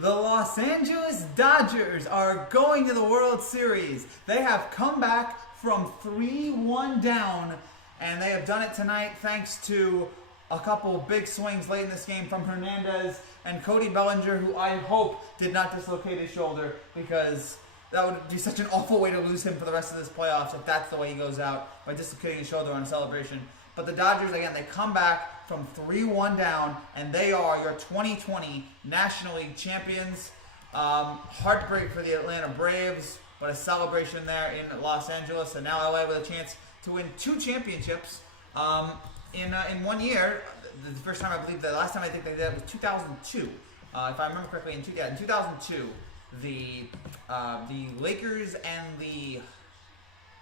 The Los Angeles Dodgers are going to the World Series. They have come back from 3-1 down, and they have done it tonight thanks to a couple big swings late in this game from Hernandez and Cody Bellinger, who I hope did not dislocate his shoulder, because that would be such an awful way to lose him for the rest of this playoffs if that's the way he goes out, by dislocating his shoulder on a celebration. But the Dodgers, again, they come back from 3-1 down, and they are your 2020 National League champions. Heartbreak for the Atlanta Braves, but a celebration there in Los Angeles, and now LA with a chance to win 2 championships in 1 year. The first time, I believe, the last time I think they did it was 2002. If I remember correctly, in 2002, the Lakers and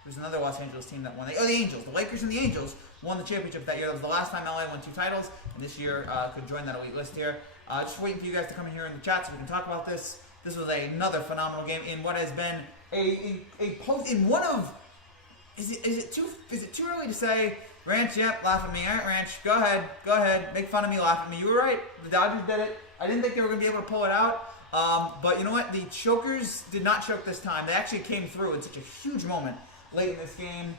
there's another Los Angeles team that won. The Angels. The Lakers and the Angels won the championship that year. That was the last time LA won 2 titles, and this year could join that elite list here. Just waiting for you guys to come in here in the chat so we can talk about this. This was another phenomenal game in what has been in one of. Is it too early to say? Ranch, yep, laugh at me. All right, Ranch, go ahead, make fun of me, laugh at me. You were right. The Dodgers did it. I didn't think they were going to be able to pull it out. But you know what? The chokers did not choke this time. They actually came through in such a huge moment late in this game.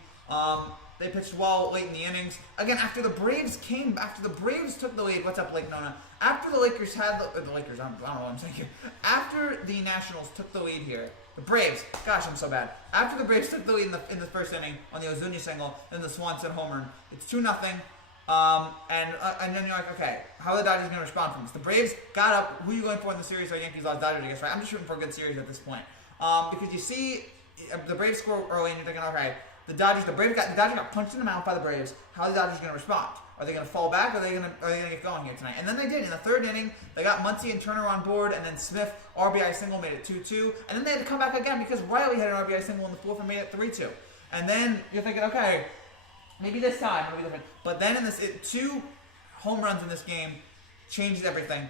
They pitched well late in the innings. Again, after the Braves took the lead. What's up, Lake Nona? After the Lakers had the Lakers, I don't know what I'm saying here. After the Nationals took the lead here, the Braves, gosh, I'm so bad. After the Braves took the lead in the first inning on the Ozuna single, then the Swanson home run, it's 2-0. And then you're like, okay, how are the Dodgers going to respond from this? The Braves got up. Who are you going for in the series? Yankees lost Dodgers, I guess, right? I'm just rooting for a good series at this point. Because you see the Braves score early, and you're thinking, okay, the Dodgers got punched in the mouth by the Braves. How are the Dodgers going to respond? Are they going to fall back, or are they going to get going here tonight? And then they did. In the third inning, they got Muncy and Turner on board, and then Smith, RBI single, made it 2-2. And then they had to come back again because Riley had an RBI single in the fourth and made it 3-2. And then you're thinking, okay, maybe this time it'll be different. But then 2 home runs in this game changed everything.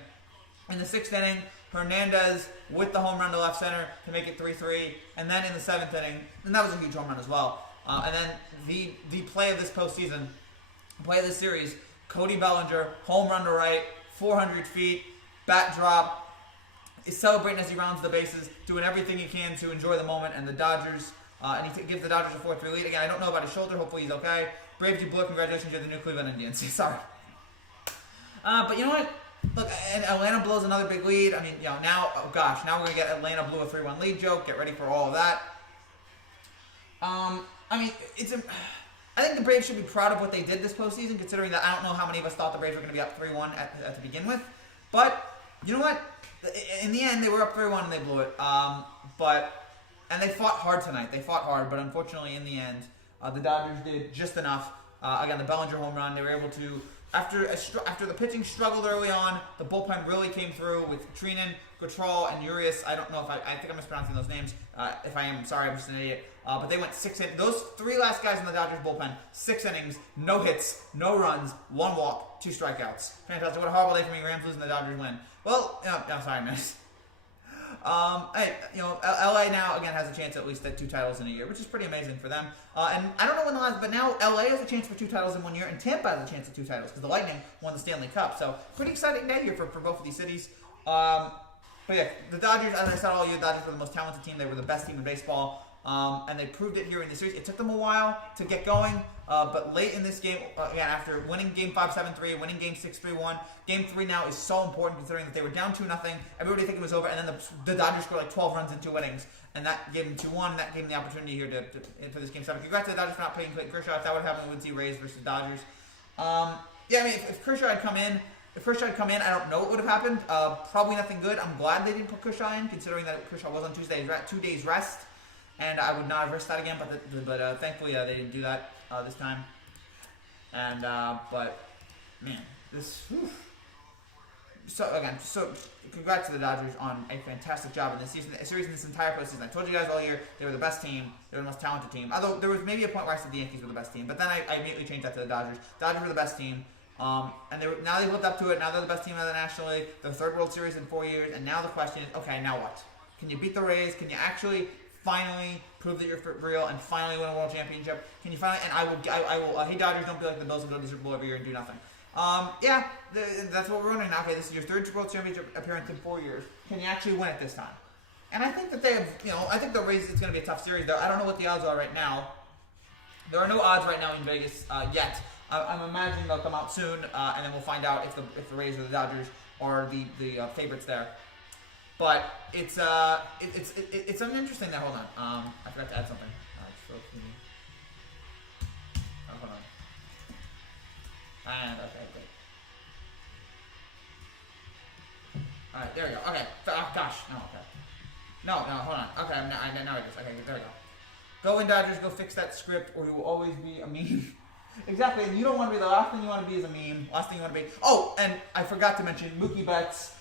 In the 6th inning, Hernandez with the home run to left center to make it 3-3. And then in the 7th inning, and that was a huge home run as well. And then the play of this postseason, play of this series, Cody Bellinger, home run to right, 400 feet, bat drop, is celebrating as he rounds the bases, doing everything he can to enjoy the moment, and the Dodgers, and he gives the Dodgers a 4-3 lead. Again, I don't know about his shoulder, hopefully he's okay. Braves, you blew, congratulations, you're the new Cleveland Indians. Sorry. But you know what? Look, and Atlanta blows another big lead. I mean, now, oh gosh, now we're going to get Atlanta blew a 3-1 lead joke. Get ready for all of that. I mean, I think the Braves should be proud of what they did this postseason, considering that I don't know how many of us thought the Braves were going to be up 3-1 at to begin with. But, you know what? In the end, they were up 3-1 and they blew it. And they fought hard tonight. They fought hard, but unfortunately, in the end, the Dodgers did just enough. Again, the Bellinger home run, they were able to, after the pitching struggled early on, the bullpen really came through with Trinan, Gautreau, and Urias. I don't know if I think I'm mispronouncing those names. If I am, sorry, I'm just an idiot. But they went 6 innings. Those 3 last guys in the Dodgers bullpen, 6 innings, no hits, no runs, 1 walk, 2 strikeouts. Fantastic. What a horrible day for me. Rams losing, the Dodgers win. Well, I'm sorry, man. Hey, LA now again has a chance at least at 2 titles in a year, which is pretty amazing for them. And I don't know when the last, but now LA has a chance for 2 titles in 1 year, and Tampa has a chance at 2 titles because the Lightning won the Stanley Cup. So pretty exciting day here for both of these cities. But yeah, the Dodgers, as I said all year, the Dodgers were the most talented team. They were the best team in baseball. And they proved it here in the series. It took them a while to get going, but late in this game, again, after winning Game 5 7-3, winning Game 6 3-1, Game 3 now is so important considering that they were down 2-0. Everybody thinking it was over, and then the Dodgers scored like 12 runs in 2 innings, and that gave them 2-1, and that gave them the opportunity here for this Game 7. Congrats to the Dodgers for not playing Clayton Kershaw. If that would have happened, we would see Rays versus Dodgers. Yeah, I mean, if Kershaw had come in, I don't know what would have happened. Probably nothing good. I'm glad they didn't put Kershaw in, considering that Kershaw was on 2 days rest. And I would not have risked that again, but thankfully they didn't do that this time. And but man, this. Whew. So congrats to the Dodgers on a fantastic job in this series in this entire postseason. I told you guys all year they were the best team, they were the most talented team. Although there was maybe a point where I said the Yankees were the best team, but then I immediately changed that to the Dodgers. Dodgers were the best team. And now they've lived up to it. Now they're the best team in the National League. Their 3rd World Series in 4 years, and now the question is, okay, now what? Can you beat the Rays? Can you actually finally prove that you're for real and finally win a world championship? Can you finally? And I will. Hey, Dodgers, don't be like the Bills and go to the Super Bowl every year and do nothing. Yeah, that's what we're wondering now. Okay, this is your third World Championship appearance in 4 years. Can you actually win it this time? And I think that they have, I think the race is going to be a tough series. Though I don't know what the odds are right now. There are no odds right now in Vegas yet. I'm imagining they'll come out soon, and then we'll find out if the Rays or the Dodgers are the favorites there. But it's something interesting there. Hold on, I forgot to add something. Hold on. And okay, great. All right, there we go. Okay. Oh gosh, no, okay. No, hold on. Okay, now it is. Okay, there we go. Go in, Dodgers. Go fix that script, or you will always be a meme. Exactly, and you don't want to be, the last thing you want to be is a meme. Last thing you want to be. Oh, and I forgot to mention Mookie Betts.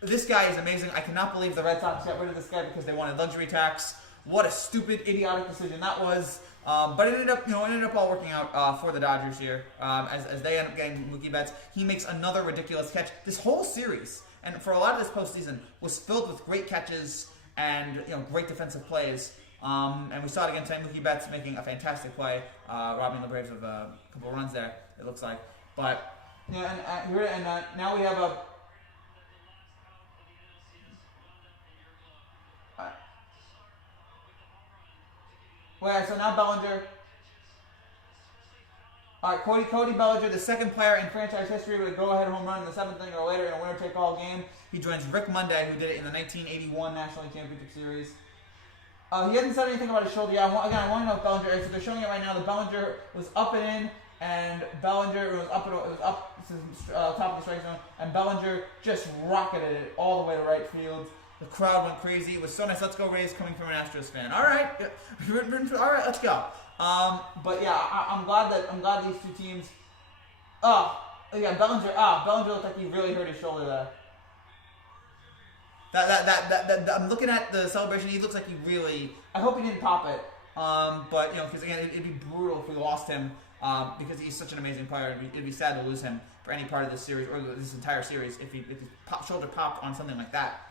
This guy is amazing. I cannot believe the Red Sox got rid of this guy because they wanted luxury tax. What a stupid, idiotic decision that was. But it ended up all working out for the Dodgers here. As they end up getting Mookie Betts, he makes another ridiculous catch. This whole series, and for a lot of this postseason, was filled with great catches and great defensive plays. And we saw it again tonight. Mookie Betts making a fantastic play, robbing the Braves of a couple runs there. It looks like, but now we have a. So now Bellinger. All right, Cody Bellinger, the second player in franchise history with a go-ahead home run in the seventh inning or later in a winner-take-all game. He joins Rick Monday, who did it in the 1981 National League Championship Series. He hasn't said anything about his shoulder yet. I want to know if Bellinger is. So they're showing it right now. The Bellinger was up and in, and Bellinger was up to the top of the strike zone, and Bellinger just rocketed it all the way to right field. The crowd went crazy. It was so nice. Let's go Rays, coming from an Astros fan. All right, all right, let's go. But yeah, I'm glad these two teams. Bellinger looked like he really hurt his shoulder there. I'm looking at the celebration. He looks like he really. I hope he didn't pop it. But because again, it'd be brutal if we lost him. Because he's such an amazing player. It'd be sad to lose him for any part of this series or this entire series if his shoulder popped on something like that.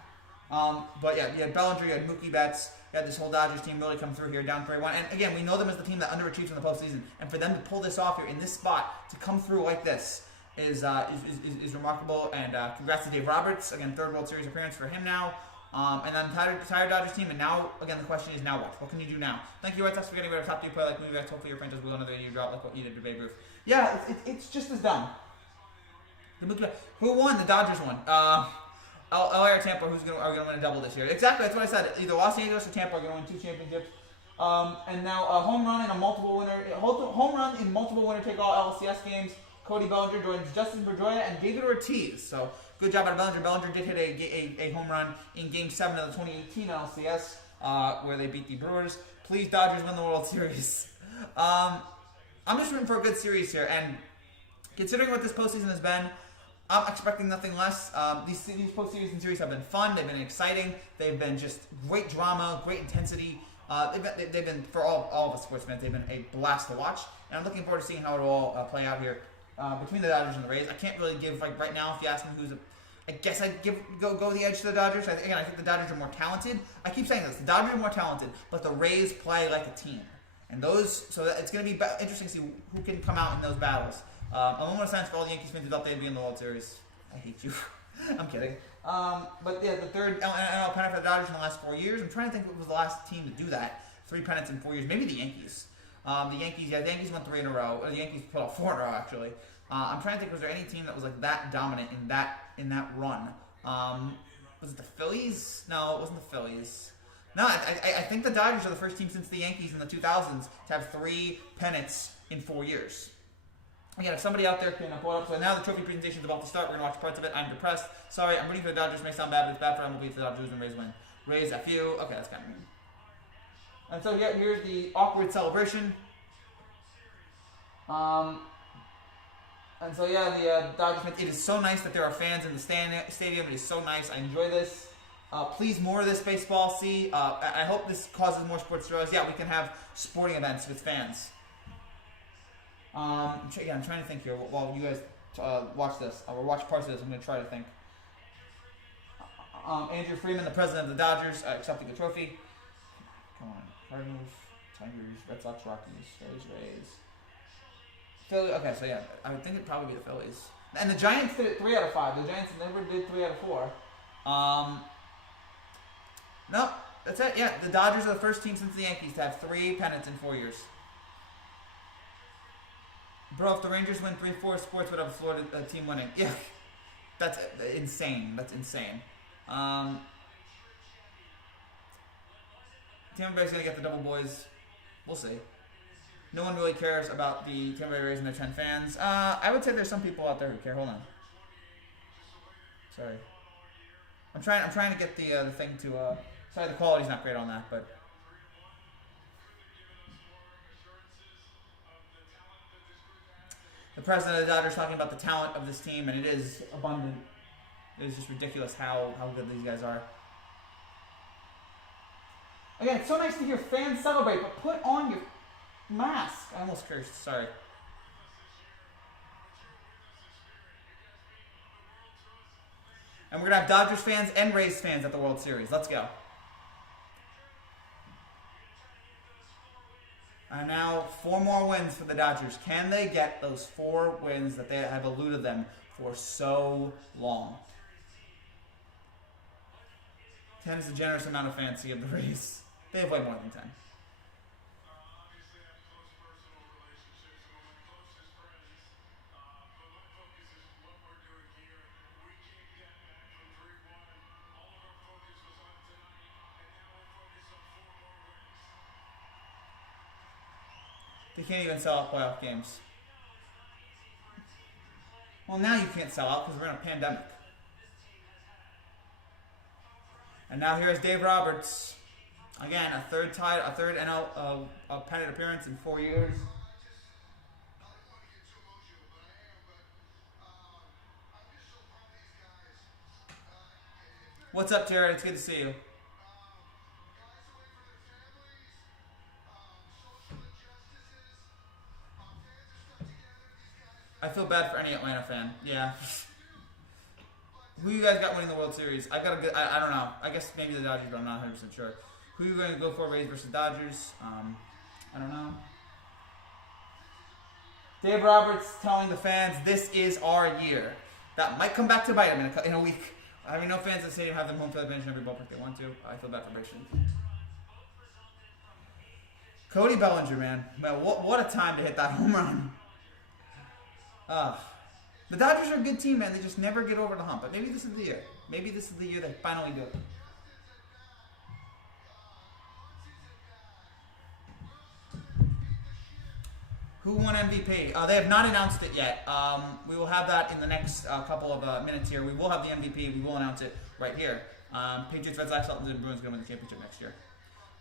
But yeah, you had Bellinger, you had Mookie Betts, you had this whole Dodgers team really come through here, down 3-1. And again, we know them as the team that underachieves in the postseason. And for them to pull this off here in this spot, to come through like this, is remarkable. And congrats to Dave Roberts. Again, third World Series appearance for him now. And then tired Dodgers team. And now, again, the question is now what? What can you do now? Thank you, Red Sox, for getting rid of top tier player like Mookie Betts. Hopefully your franchise will another year drop like what you did to Babe Ruth. Yeah, it's just as dumb. Who won? The Dodgers won. LA or Tampa, are going to win a double this year? Exactly, that's what I said. Either Los Angeles or Tampa are going to win 2 championships. And now a home run in multiple winner take all NLCS games. Cody Bellinger joins Justin Pedroia and David Ortiz. So good job out of Bellinger. Bellinger did hit a home run in Game 7 of the 2018 NLCS, where they beat the Brewers. Please, Dodgers, win the World Series. I'm just rooting for a good series here, and considering what this postseason has been, I'm expecting nothing less. These postseason series have been fun. They've been exciting. They've been just great drama, great intensity. They've been for all of us sports fans, they've been a blast to watch. And I'm looking forward to seeing how it will all play out here between the Dodgers and the Rays. I can't really give, like right now, if you ask me I guess I'd go the edge to the Dodgers. I think the Dodgers are more talented. I keep saying this. The Dodgers are more talented, but the Rays play like a team. And it's going to be interesting to see who can come out in those battles. A moment of silence for all the Yankees fans who thought they'd be in the World Series. I hate you. I'm kidding. But yeah, the third NL pennant for the Dodgers in the last 4 years. I'm trying to think what was the last team to do that. 3 pennants in 4 years. Maybe the Yankees. The Yankees won 3 in a row. The Yankees put out 4 in a row, actually. I'm trying to think, was there any team that was like that dominant in that run? Was it the Phillies? No, it wasn't the Phillies. No, I think the Dodgers are the first team since the Yankees in the 2000s to have 3 pennants in 4 years. Again, if somebody out there can pull it up. So now the trophy presentation is about to start. We're going to watch parts of it. I'm depressed. Sorry, I'm rooting for the Dodgers. It may sound bad, but it's bad for them. We'll beat the Dodgers and Rays win. Rays, F you. Okay, that's kind of mean. And so here's the awkward celebration. And so yeah, the Dodgers fans. It is so nice that there are fans in the stadium. It is so nice. I enjoy this. Please, more of this baseball. See, I hope this causes more sports stories. Yeah, we can have sporting events with fans. I'm trying to think here while you guys watch this, or watch parts of this. I'm going to try to think. Andrew Freeman, the president of the Dodgers, accepting a trophy. Come on. Cardinals, Tigers, Red Sox, Rockies, Rays. Philly. Okay, so yeah, I would think it'd probably be the Phillies. And the Giants did it 3 out of 5. The Giants never did 3 out of 4. No, that's it. Yeah, the Dodgers are the first team since the Yankees to have 3 pennants in 4 years. Bro, if the Rangers win 3-4, sports would have a Florida team winning. Yeah, that's insane. That's insane. Tampa Bay's going to get the double boys. We'll see. No one really cares about the Tampa Bay Rays and their 10 fans. I would say there's some people out there who care. Hold on. Sorry. I'm trying to get the thing to... sorry, the quality's not great on that, but... The president of the Dodgers talking about the talent of this team, and it is abundant. It is just ridiculous how good these guys are. Again, it's so nice to hear fans celebrate, but put on your mask. I almost cursed, sorry. And we're going to have Dodgers fans and Rays fans at the World Series. Let's go. And now 4 more wins for the Dodgers. Can they get those 4 wins that they have eluded them for so long? 10 is a generous amount of fans to give the Rays. They have way more than 10. They can't even sell out playoff games. Well, now you can't sell out because we're in a pandemic. And now here's Dave Roberts. Again, a third NL pennant appearance in 4 years. What's up, Jared? It's good to see you. I feel bad for any Atlanta fan. Yeah. Who you guys got winning the World Series? I got a good. I don't know. I guess maybe the Dodgers, but I'm not 100% sure. Who are you going to go for? Rays versus Dodgers? I don't know. Dave Roberts telling the fans, "This is our year." That might come back to bite him in a week. I mean, no fans at the stadium have them home field advantage in every ballpark they want to. I feel bad for Bryson. Cody Bellinger, man, what a time to hit that home run. The Dodgers are a good team, man. They just never get over the hump. But maybe this is the year. Maybe this is the year they finally do it. Who won MVP? They have not announced it yet. We will have that in the next couple of minutes here. We will have the MVP. We will announce it right here. Patriots, Red Sox, Celtics, and Bruins going to win the championship next year.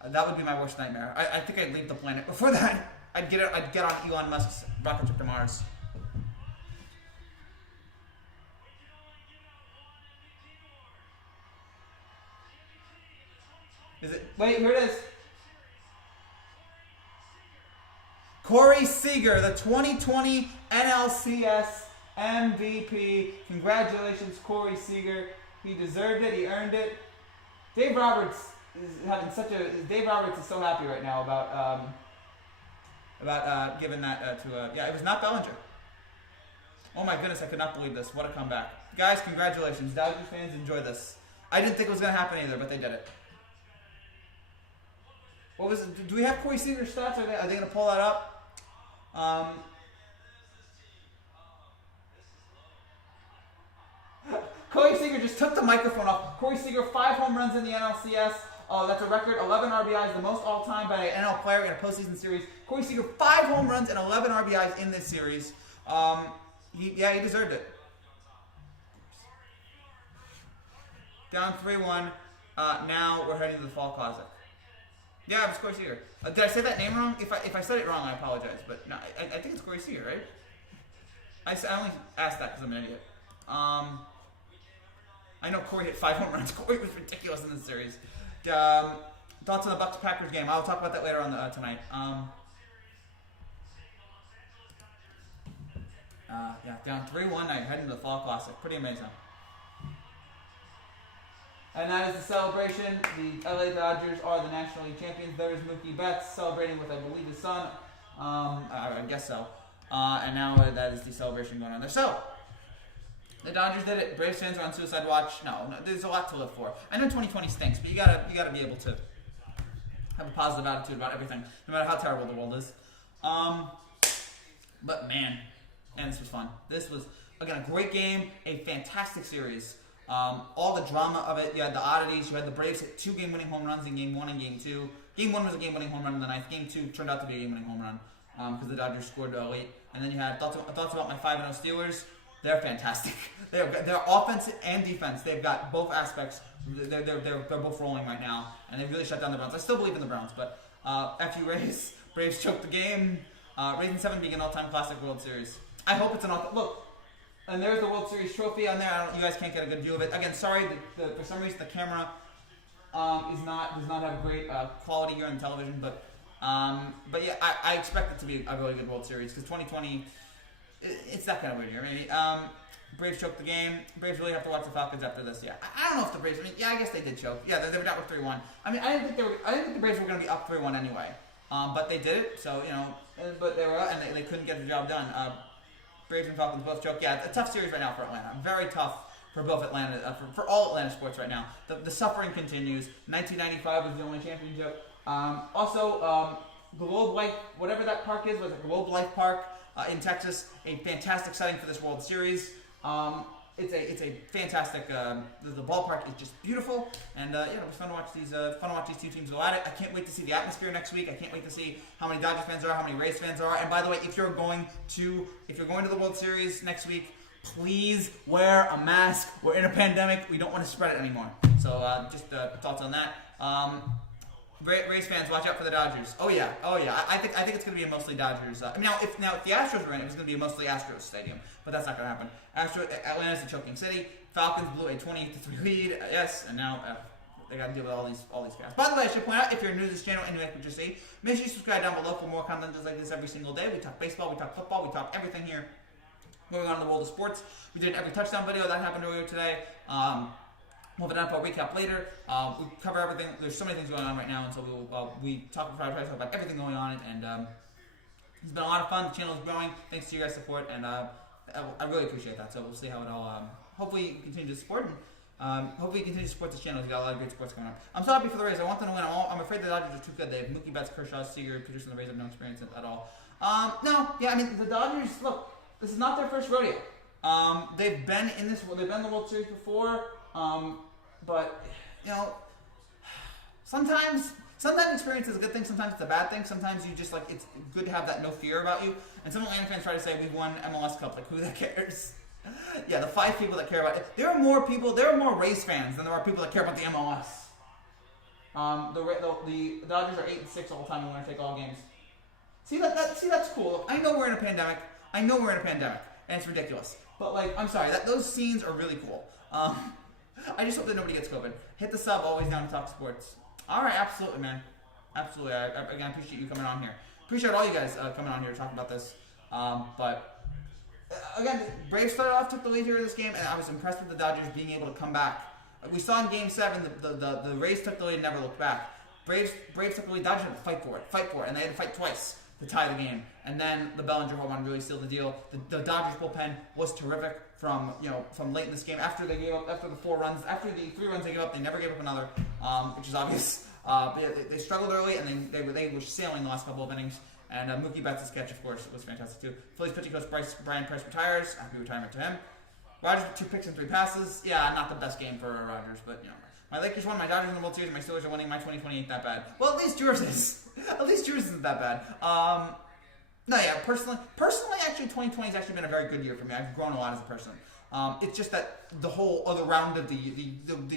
That would be my worst nightmare. I think I'd leave the planet before that. I'd get on Elon Musk's rocket trip to Mars. Is it? Wait, here it is. Corey Seager, the 2020 NLCS MVP. Congratulations, Corey Seager. He deserved it. He earned it. Dave Roberts is having Dave Roberts is so happy right now about giving that to. Yeah, it was not Bellinger. Oh my goodness, I could not believe this. What a comeback, guys! Congratulations, Dodgers fans. Enjoy this. I didn't think it was going to happen either, but they did it. What was it? Do we have Corey Seager's stats? Are they going to pull that up? Corey Seager just took the microphone off. Corey Seager, 5 home runs in the NLCS. That's a record. 11 RBIs, the most all-time by an NL player in a postseason series. Corey Seager, 5 home runs and 11 RBIs in this series. He deserved it. Down 3-1. Now we're heading to the Fall Classic. Yeah, it was Corey Seager. Did I say that name wrong? If I said it wrong, I apologize. But no, I think it's Corey Seager, right? I only asked that because I'm an idiot. I know Corey hit 5 home runs. Corey was ridiculous in this series. Thoughts on the Bucs-Packers game? I'll talk about that later on tonight. Yeah, down 3-1 now. You're heading to the Fall Classic. Pretty amazing. And that is the celebration. The LA Dodgers are the National League champions. There is Mookie Betts celebrating with, I believe, his son. I guess so. And now that is the celebration going on there. So, the Dodgers did it. Braves fans are on suicide watch. No, there's a lot to live for. I know 2020 stinks, but you gotta be able to have a positive attitude about everything, no matter how terrible the world is. But man, this was fun. This was, again, a great game, a fantastic series. All the drama of it, you had the oddities, you had the Braves hit 2 game-winning home runs in Game 1 and Game 2. Game 1 was a game-winning home run in the ninth. Game 2 turned out to be a game-winning home run because the Dodgers scored late. And then you had thoughts about my 5-0 Steelers. They're fantastic. They're offense and defense. They've got both aspects. They're both rolling right now, and they really shut down the Browns. I still believe in the Browns, but F you Rays. Braves choked the game. Rays in 7 being an all-time classic World Series. I hope it's an all. Look. And there's the World Series trophy on there. You guys can't get a good view of it. Again, sorry, for some reason the camera does not have great quality here on television. But yeah, I expect it to be a really good World Series because 2020, it's that kind of weird year. Maybe Braves choked the game. Braves really have to watch the Falcons after this. Yeah, I don't know if the Braves. I guess they did choke. Yeah, they were down with 3-1. I didn't think the Braves were going to be up 3-1 anyway. But they did it. So but they were and they couldn't get the job done. Braves and Falcons both choke. Yeah, it's a tough series right now for Atlanta. Very tough for both Atlanta, for all Atlanta sports right now. The suffering continues. 1995 was the only championship. Also, Globe Life, whatever that park is, was it Globe Life Park in Texas? A fantastic setting for this World Series. It's a fantastic. The ballpark is just beautiful, and it was fun to watch these two teams go at it. I can't wait to see the atmosphere next week. I can't wait to see how many Dodgers fans there are, how many Rays fans there are. And by the way, if you're going to the World Series next week, please wear a mask. We're in a pandemic. We don't want to spread it anymore. So just thoughts on that. Rays fans, watch out for the Dodgers. Oh yeah. I think it's going to be a mostly Dodgers. Now if the Astros were in, it was going to be a mostly Astros stadium, but that's not going to happen. Atlanta's a choking city. Falcons blew a 20-3 lead. Yes, and now they got to deal with all these guys. By the way, I should point out, if you're new to this channel and you like what you see, make sure you subscribe down below for more content just like this every single day. We talk baseball, we talk football, we talk everything here going on in the world of sports. We did every touchdown video that happened earlier today. We'll have an NFL recap later. We cover everything. There's so many things going on right now, and so we try to talk about everything going on. And it's been a lot of fun. The channel is growing thanks to your guys' support, and I really appreciate that. So we'll see how it all. Hopefully, you continue to support, and hopefully, you continue to support this channel. We've got a lot of great sports coming up. I'm so happy for the Rays. I want them to win. I'm afraid the Dodgers are too good. They have Mookie Betts, Kershaw, Seager, producing the Rays have no experience at all. The Dodgers. Look, this is not their first rodeo. They've been in this. They've been in the World Series before. But sometimes experience is a good thing. Sometimes it's a bad thing. Sometimes you just it's good to have that no fear about you. And some Atlanta fans try to say we won MLS Cup. Like, who that cares? Yeah, the 5 people that care about it. There are more Rays fans than there are people that care about the MLS. The Dodgers are 8-6 all the time and want to take all games. See that's cool. I know we're in a pandemic. and it's ridiculous. But I'm sorry, those scenes are really cool. I just hope that nobody gets COVID. Hit the sub, always down to talk sports. All right, absolutely, man. Absolutely. I appreciate you coming on here. Appreciate all you guys coming on here to talk about this. But again, Braves started off, took the lead here in this game, and I was impressed with the Dodgers being able to come back. We saw in Game 7, the Rays took the lead and never looked back. Braves took the lead, Dodgers had to fight for it, and they had to fight twice to tie the game. And then the Bellinger home run really sealed the deal. The Dodgers bullpen was terrific from late in this game. After they gave up, after the 3 runs they gave up, they never gave up another, which is obvious. They struggled early, and then they were sailing the last couple of innings. And Mookie Betts' catch, of course, was fantastic too. Phillies pitching coach Brian Price retires. Happy retirement to him. Rogers with 2 picks and 3 passes. Yeah, not the best game for Rogers, but my Lakers won, my Dodgers in the World Series, my Steelers are winning. My 2020 ain't that bad. Well, at least yours is. At least yours isn't that bad. Personally, actually, 2020 has actually been a very good year for me. I've grown a lot as a person. It's just that the whole other round of the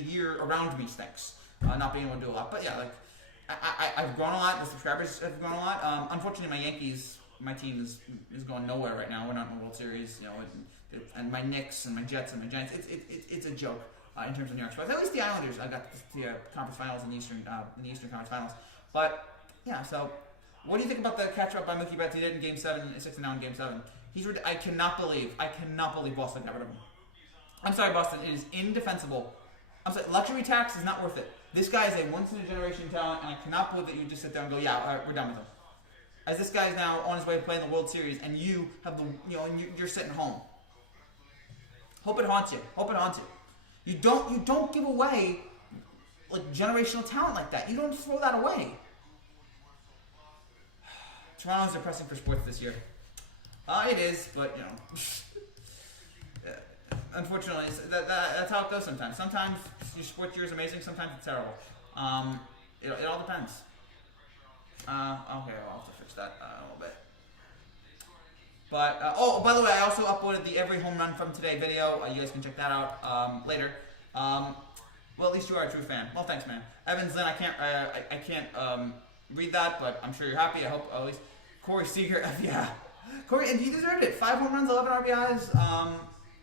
year around me stinks. Not being able to do a lot, but yeah, I've grown a lot. The subscribers have grown a lot. Unfortunately, my Yankees, my team is going nowhere right now. We're not in the World Series, and my Knicks and my Jets and my Giants. It's a joke in terms of New York sports. At least the Islanders, I got the conference finals in the Eastern Conference Finals. But yeah, so what do you think about the catch up by Mookie Betts? He did in Game 7, 6-0 in Game 7. I cannot believe Boston got rid of him. I'm sorry, Boston. It is indefensible. I'm sorry, luxury tax is not worth it. This guy is a once-in-a-generation talent, and I cannot believe that you just sit there and go, yeah, all right, we're done with him. as this guy's now on his way to playing the World Series, and you have the, and you're sitting home. Hope it haunts you. Hope it haunts you. You don't give away like generational talent like that. You don't throw that away. Toronto's depressing for sports this year. It is, but unfortunately, that's how it goes sometimes. Sometimes your sports year is amazing. Sometimes it's terrible. It all depends. Okay, I'll have to fix that a little bit. But, by the way, I also uploaded the every home run from today video. You guys can check that out later. Well, at least you are a true fan. Well, thanks, man. Evans Lynn, I can't read that, but I'm sure you're happy. I hope at least. Corey Seager, yeah. Corey, and he deserved it. 5 home runs, 11 RBIs. I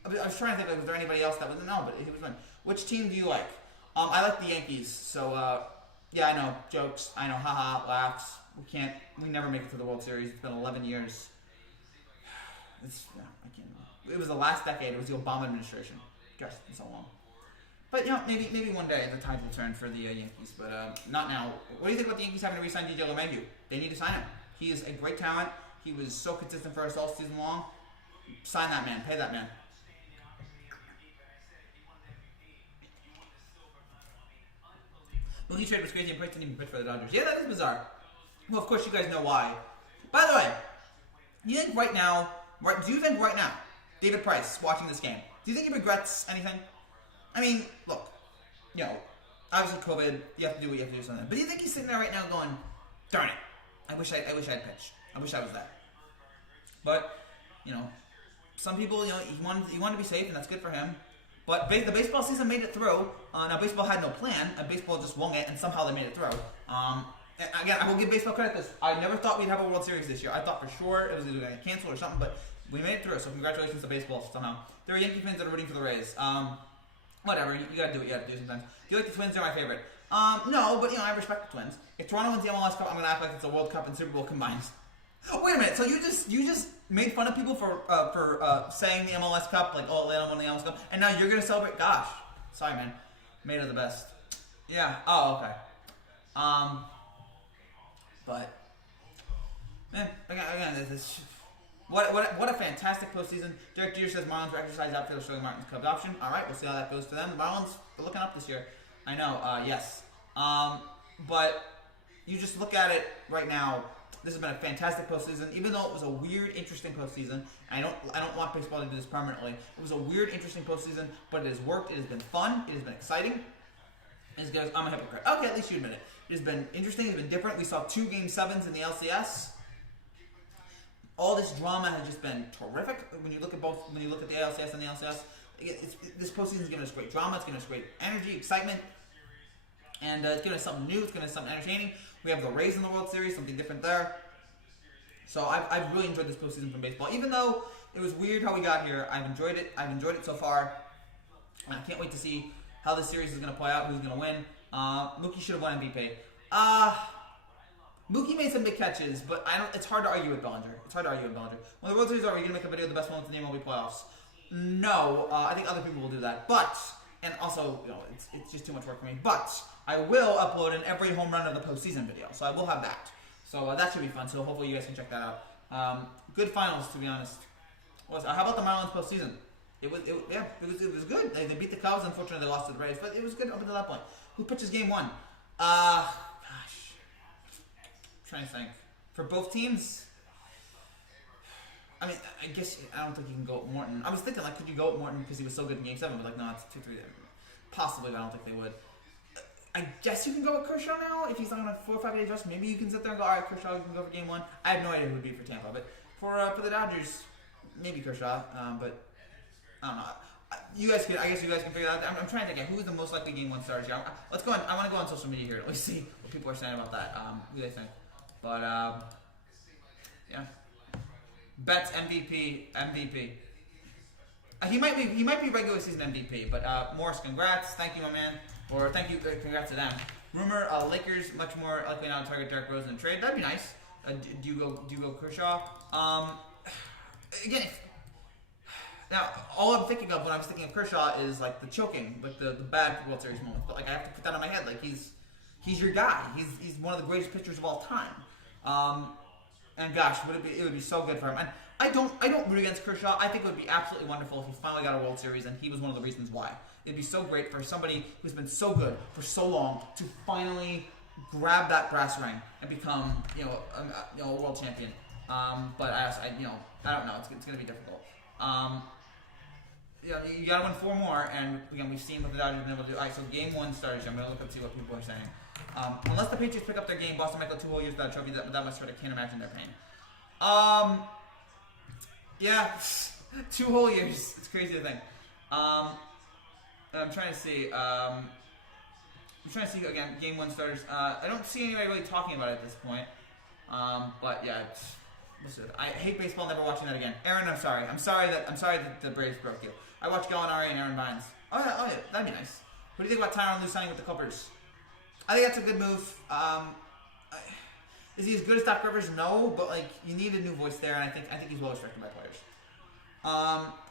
was trying to think, was there anybody else that wasn't? No, but he was one. Which team do you like? I like the Yankees. So, yeah, I know. Jokes. I know. Haha. Laughs. We never make it to the World Series. It's been 11 years. I can't. It was the last decade. It was the Obama administration. Gosh, it's been so long. But maybe one day the tide will turn for the Yankees, but not now. What do you think about the Yankees having to re-sign DJ LeMahieu? They need to sign him. He is a great talent. He was so consistent for us all season long. Sign that man. Pay that man. Mookie trade was crazy and Price didn't even pitch for the Dodgers. Yeah, that is bizarre. Well, of course you guys know why. By the way, do you think right now, David Price watching this game, do you think he regrets anything? I mean, look, obviously COVID, you have to do what you have to do something. But do you think he's sitting there right now going, darn it, I wish I'd pitched. I wish I was that. But, some people, he wanted to be safe, and that's good for him. But the baseball season made it through. Now, baseball had no plan. Baseball just won it, and somehow they made it through. Again, I will give baseball credit this. I never thought we'd have a World Series this year. I thought for sure it was going to get canceled or something, but we made it through, so congratulations to baseball somehow. There are Yankee fans that are rooting for the Rays. Whatever, you gotta do what you gotta do sometimes. Do you like the Twins? They're my favorite. No, but I respect the Twins. If Toronto wins the MLS Cup, I'm gonna act like it's a World Cup and Super Bowl combined. Oh, wait a minute. So you just made fun of people for saying the MLS Cup, like, oh, Atlanta won the MLS Cup, and now you're gonna celebrate? Gosh, sorry, man. Made it the best. Yeah. Oh, okay. But man, again, this. What a fantastic postseason. Derek Jeter says Marlins were exercise outfielder Sterling Martin's Cubs option. All right, we'll see how that goes for them. The Marlins are looking up this year. I know, yes. But you just look at it right now. This has been a fantastic postseason. Even though it was a weird, interesting postseason, I don't want baseball to do this permanently. It was a weird, interesting postseason, but it has worked. It has been fun. It has been exciting. I'm a hypocrite. Okay, at least you admit it. It has been interesting. It's been different. We saw 2 Game 7s in the LCS. All this drama has just been terrific. When you look at the ALCS and the LCS, this postseason is giving us great drama. It's giving us great energy, excitement, and it's giving us something new. It's giving us something entertaining. We have the Rays in the World Series, something different there. So I've really enjoyed this postseason from baseball. Even though it was weird how we got here, I've enjoyed it. I've enjoyed it so far. And I can't wait to see how this series is going to play out. Who's going to win? Mookie should have won MVP. Mookie made some big catches, but it's hard to argue with Bellinger. When the World Series is over, you're going to make a video of the best moments in the MLB playoffs. No, I think other people will do that. But, and also, it's just too much work for me. But I will upload an every home run of the postseason video. So I will have that. So that should be fun. So hopefully you guys can check that out. Good finals, to be honest. How about the Marlins postseason? It was good. They beat the Cubs. Unfortunately, they lost to the Rays. But it was good up until that point. Who pitches game 1? Trying to think. For both teams, I mean, I guess I don't think you can go with Morton. I was thinking, could you go with Morton because he was so good in Game 7? But, no, it's 2-3. Possibly, but I don't think they would. I guess you can go with Kershaw now. If he's on a 4 or 5 day rest, maybe you can sit there and go, all right, Kershaw, you can go for Game 1. I have no idea who would be for Tampa. But for the Dodgers, maybe Kershaw. But I don't know. I guess you guys can figure it out. I'm trying to think who is the most likely Game 1 starters here. Let's go on. I want to go on social media here. Let's see what people are saying about that. Who they think. But, yeah. Betts MVP. He might be regular season MVP, but Morris, congrats. Thank you, my man. Or thank you, congrats to them. Rumor, Lakers much more likely now to target Derrick Rose in trade. That'd be nice. Do you go Kershaw? Again, now all I'm thinking of when I was thinking of Kershaw is the choking, the bad World Series moments. But I have to put that in my head. He's your guy. He's one of the greatest pitchers of all time. And gosh, it would be so good for him. And I don't root against Kershaw. I think it would be absolutely wonderful if he finally got a World Series, and he was one of the reasons why. It'd be so great for somebody who's been so good for so long to finally grab that brass ring and become, a world champion. But I don't know. It's going to be difficult. You got to win 4 more, and again, we've seen what the Dodgers have been able to do. All right, so game 1 starts. I'm going to look and see what people are saying. Unless the Patriots pick up their game, Boston might go 2 whole years without a trophy. That must hurt. I can't imagine their pain. Yeah, 2 whole years. It's crazy to think. I'm trying to see. Again, game 1 starters. I don't see anybody really talking about it at this point. But yeah, I hate baseball. Never watching that again. Aaron, I'm sorry. I'm sorry that the Braves broke you. I watched Gallinari and Aaron Vines. Oh yeah, that'd be nice. What do you think about Tyronn Lue signing with the Clippers? I think that's a good move. Is he as good as Doc Rivers? No, but you need a new voice there, and I think he's well respected by players.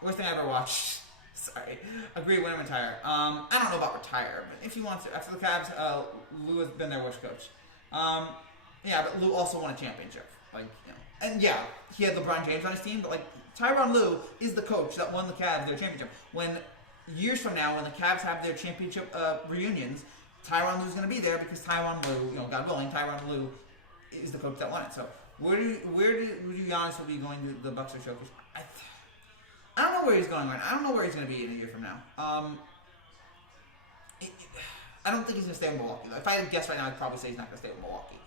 Worst thing I ever watched. Sorry. Agree, win or retire. I don't know about retire, but if he wants to. After the Cavs, Lue has been their worst coach. Yeah, but Lue also won a championship. And yeah, he had LeBron James on his team, but Tyronn Lue is the coach that won the Cavs their championship. When years from now, when the Cavs have their championship reunions, Tyronn Lue's going to be there because Tyronn Lue, God willing, Tyronn Lue is the coach that won it. So where do Giannis will be going to the Bucks or Showcase? I don't know where he's going right now. I don't know where he's going to be in a year from now. I don't think he's going to stay in Milwaukee. If I had to guess right now, I'd probably say he's not going to stay in Milwaukee.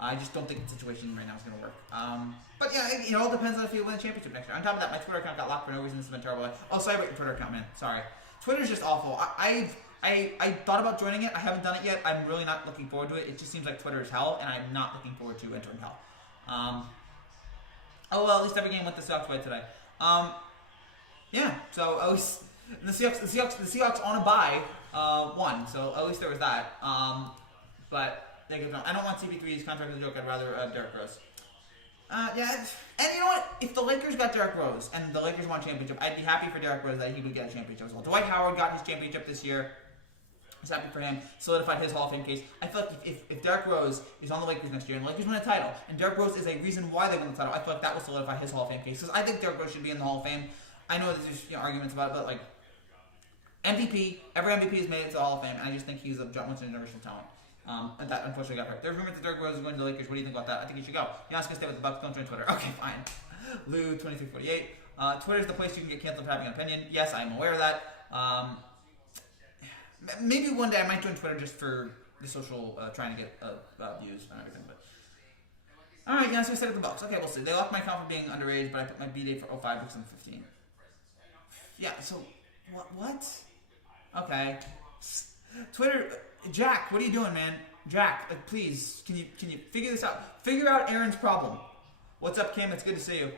I just don't think the situation right now is going to work. But yeah, it all depends on if he win the championship next year. On top of that, my Twitter account got locked for no reason. This has been terrible. Oh, sorry about your Twitter account, man. Sorry. Twitter's just awful. I thought about joining it. I haven't done it yet. I'm really not looking forward to it. It just seems like Twitter is hell, and I'm not looking forward to entering hell. Oh well, at least every game went the Seahawks way today. Yeah. So at least the Seahawks on a bye won. So at least there was that. But. I don't want CP3's contract as a joke. I'd rather Derrick Rose. Yeah, and you know what? If the Lakers got Derrick Rose and the Lakers won a championship, I'd be happy for Derrick Rose that he would get a championship as well. Dwight Howard got his championship this year. I was happy for him. Solidified his Hall of Fame case. I feel like if Derrick Rose is on the Lakers next year and the Lakers win a title, and Derrick Rose is a reason why they win the title, I feel like that will solidify his Hall of Fame case. Because I think Derrick Rose should be in the Hall of Fame. I know there's arguments about it, but MVP, every MVP has made it to the Hall of Fame, and I just think he's a once-in-a-generational talent. And that unfortunately got hurt. There's rumors that Derrick Rose is going to the Lakers. What do you think about that? I think he should go. Giannis can stay with the Bucks. Don't join Twitter. Okay, fine. Lou 2348. Twitter's the place you can get canceled for having an opinion. Yes, I am aware of that. Maybe one day I might join Twitter just for the social, trying to get views and everything. But all right, Giannis can stay with the Bucks. Okay, we'll see. They locked my account for being underage, but I put my B date for 05 because I'm 15. Yeah. So what? Okay. Twitter. Jack, what are you doing, man? Jack, please, can you figure this out? Figure out Aaron's problem. What's up, Kim? It's good to see you.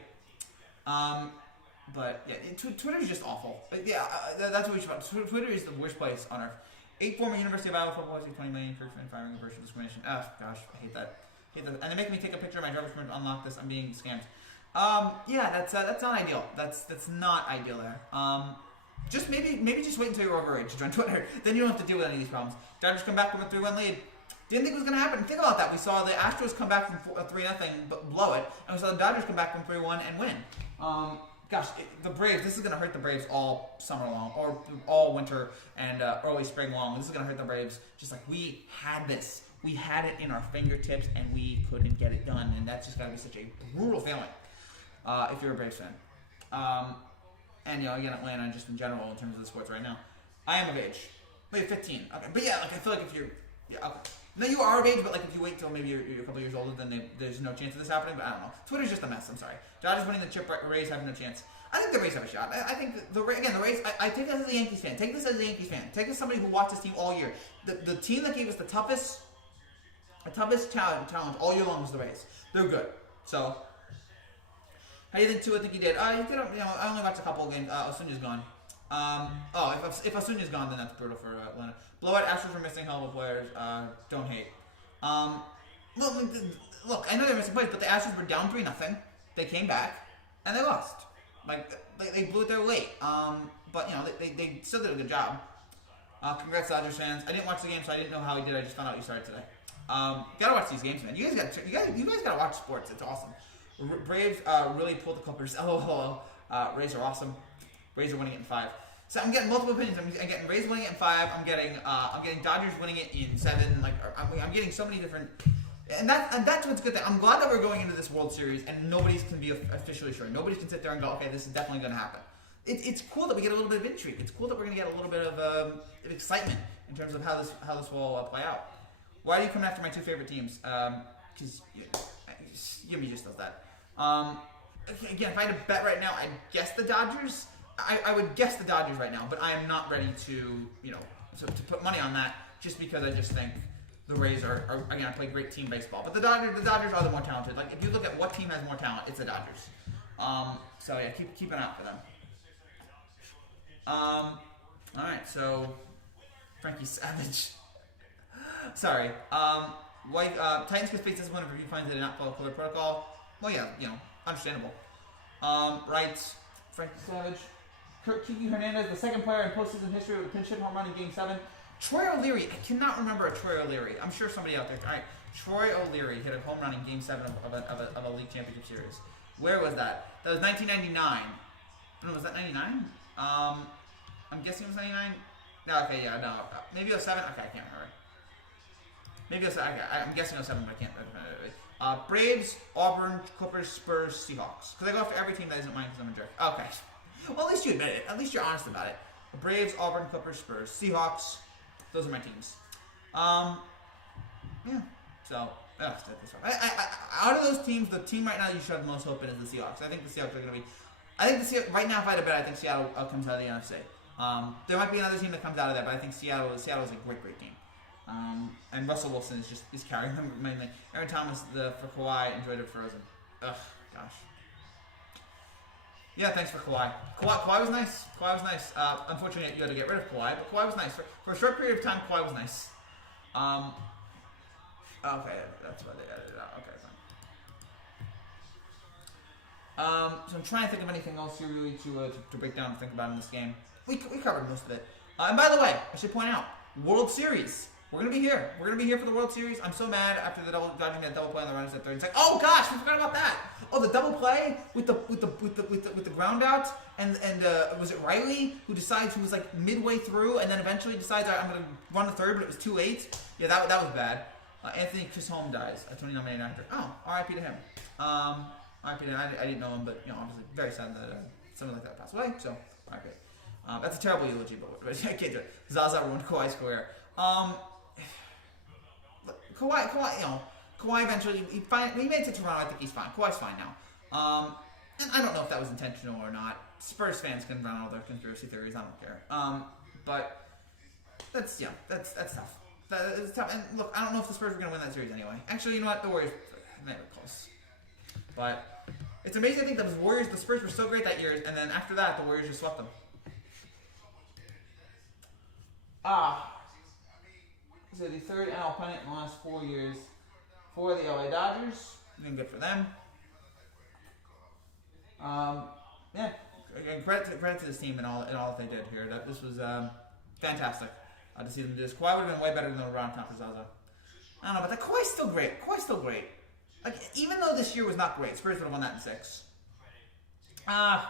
But yeah, Twitter's just awful. Yeah, that's what we should. Twitter is the worst place on earth. 8 former University of Iowa football players, 20 million encouragement, firing, racial discrimination. Oh gosh, I hate that. And they're making me take a picture of my driver's permit to unlock this. I'm being scammed. Yeah, that's not ideal. That's not ideal there. Just maybe just wait until you're overage to join Twitter. Then you don't have to deal with any of these problems. Dodgers come back from a 3-1 lead. Didn't think it was going to happen. Think about that. We saw the Astros come back from 3-0 but blow it, and we saw the Dodgers come back from 3-1 and win. The Braves. This is going to hurt the Braves all summer long, or all winter and early spring long. This is going to hurt the Braves. Just like we had this, we had it in our fingertips, and we couldn't get it done, and that's just got to be such a brutal feeling if you're a Braves fan. And again, Atlanta just in general in terms of the sports right now. I am of age. Wait, 15. Okay, but yeah, I feel like if you're, okay. No, you are of age, but if you wait till maybe you're a couple years older, then there's no chance of this happening. But I don't know. Twitter's just a mess. I'm sorry. Dodgers winning the chip, Rays having no chance. I think the Rays have a shot. I think the Rays. I take this as a Yankees fan. Take this as a Yankees fan. Take this as somebody who watched this team all year. The team that gave us the toughest challenge all year long was the Rays. They're good. So. How do you think, too? I think he did. I only watched a couple of games. Osuna's gone. If Osuna's gone, then that's brutal for Atlanta. Blowout Astros for missing hell of players. Don't hate. Look, I know they're missing players, but the Astros were down 3-0. They came back, and they lost. They blew it there late. But, they still did a good job. Congrats, Dodgers fans. I didn't watch the game, so I didn't know how he did. I just found out you started today. Gotta watch these games, man. You guys gotta watch sports. It's awesome. Braves really pulled the Clippers. LOL. Rays are awesome. Rays are winning it in 5. So I'm getting multiple opinions. I'm getting Rays winning it in 5. I'm getting Dodgers winning it in 7. Like I'm getting so many different. And that's what's good. I'm glad that we're going into this World Series and nobody can be officially sure. Nobody can sit there and go, okay, this is definitely going to happen. It's cool that we get a little bit of intrigue. It's cool that we're going to get a little bit of excitement in terms of how this will play out. Why are you coming after my 2 favorite teams? Because Yumi just does that. Again, if I had to bet right now, I'd guess the Dodgers. I would guess the Dodgers right now, but I am not ready to to put money on that just because I just think the Rays are again play great team baseball. But the Dodgers are the more talented. Like if you look at what team has more talent, it's the Dodgers. So yeah, keep an eye out for them. All right, so Frankie Savage. Sorry. Titans could face this one if review finds they did not follow color protocol. Well, yeah, understandable. Right, Frankie Savage. Kiki Hernandez, the second player in postseason history with a pinch hit home run in Game 7. Troy O'Leary. I cannot remember a Troy O'Leary. I'm sure somebody out there. All right, Troy O'Leary hit a home run in Game 7 of a league championship series. Where was that? That was 1999. No, was that 99? I'm guessing it was 99. No, okay, yeah, no. Maybe 07? Okay, I can't remember. Maybe 07. Okay, I'm guessing 07, but I can't. Braves, Auburn, Clippers, Spurs, Seahawks. Because I go after every team that isn't mine because I'm a jerk. Okay. Well, at least you admit it. At least you're honest about it. Braves, Auburn, Clippers, Spurs, Seahawks. Those are my teams. Yeah. So, out of those teams, the team right now you should have the most hope in is the Seahawks. I think the Seahawks are going to be... right now, if I had to bet, I think Seattle comes out of the NFC. There might be another team that comes out of that, but I think Seattle is a great team. And Russell Wilson is carrying them mainly. Aaron Thomas for Kawhi, enjoyed it for Frozen. Ugh, gosh. Yeah, thanks for Kawhi. Kawhi was nice. Unfortunately, you had to get rid of Kawhi, but Kawhi was nice. For a short period of time, Kawhi was nice. Okay, that's about it. Okay, fine. So I'm trying to think of anything else here really to break down and think about in this game. We covered most of it. And by the way, I should point out, World Series. We're gonna be here. We're gonna be here for the World Series. I'm so mad after the Dodgers made a double play on the runners at third. It's like, oh gosh, we forgot about that. Oh, the double play with the ground out, and was it Riley who was like midway through and then eventually decides I'm gonna run the third, but it was too late. Yeah, that was bad. Anthony Chisholm dies, a Tony nominated actor. Oh, R.I.P. to him. R.I.P. to him. I didn't know him, but obviously very sad that something like that passed away. So R.I.P. That's a terrible eulogy, but I can't do it. Zaza ruined Kawhi's career. Kawhi eventually he made it to Toronto. I think he's fine. Kawhi's fine now. And I don't know if that was intentional or not. Spurs fans can run all their conspiracy theories. I don't care. But that's tough. It's tough. And look, I don't know if the Spurs were going to win that series anyway. Actually, you know what? The Warriors, they were close. But it's amazing to think that the Spurs were so great that year, and then after that, the Warriors just swept them. So the third NL pennant in the last 4 years for the LA Dodgers. Doing good for them. Yeah, credit to this team and all that they did here. This was fantastic to see them do this. Kawhi would have been way better than LeBron, Tom Zaza. I don't know, but Kawhi's still great. Like even though this year was not great, Spurs would have won that in 6. I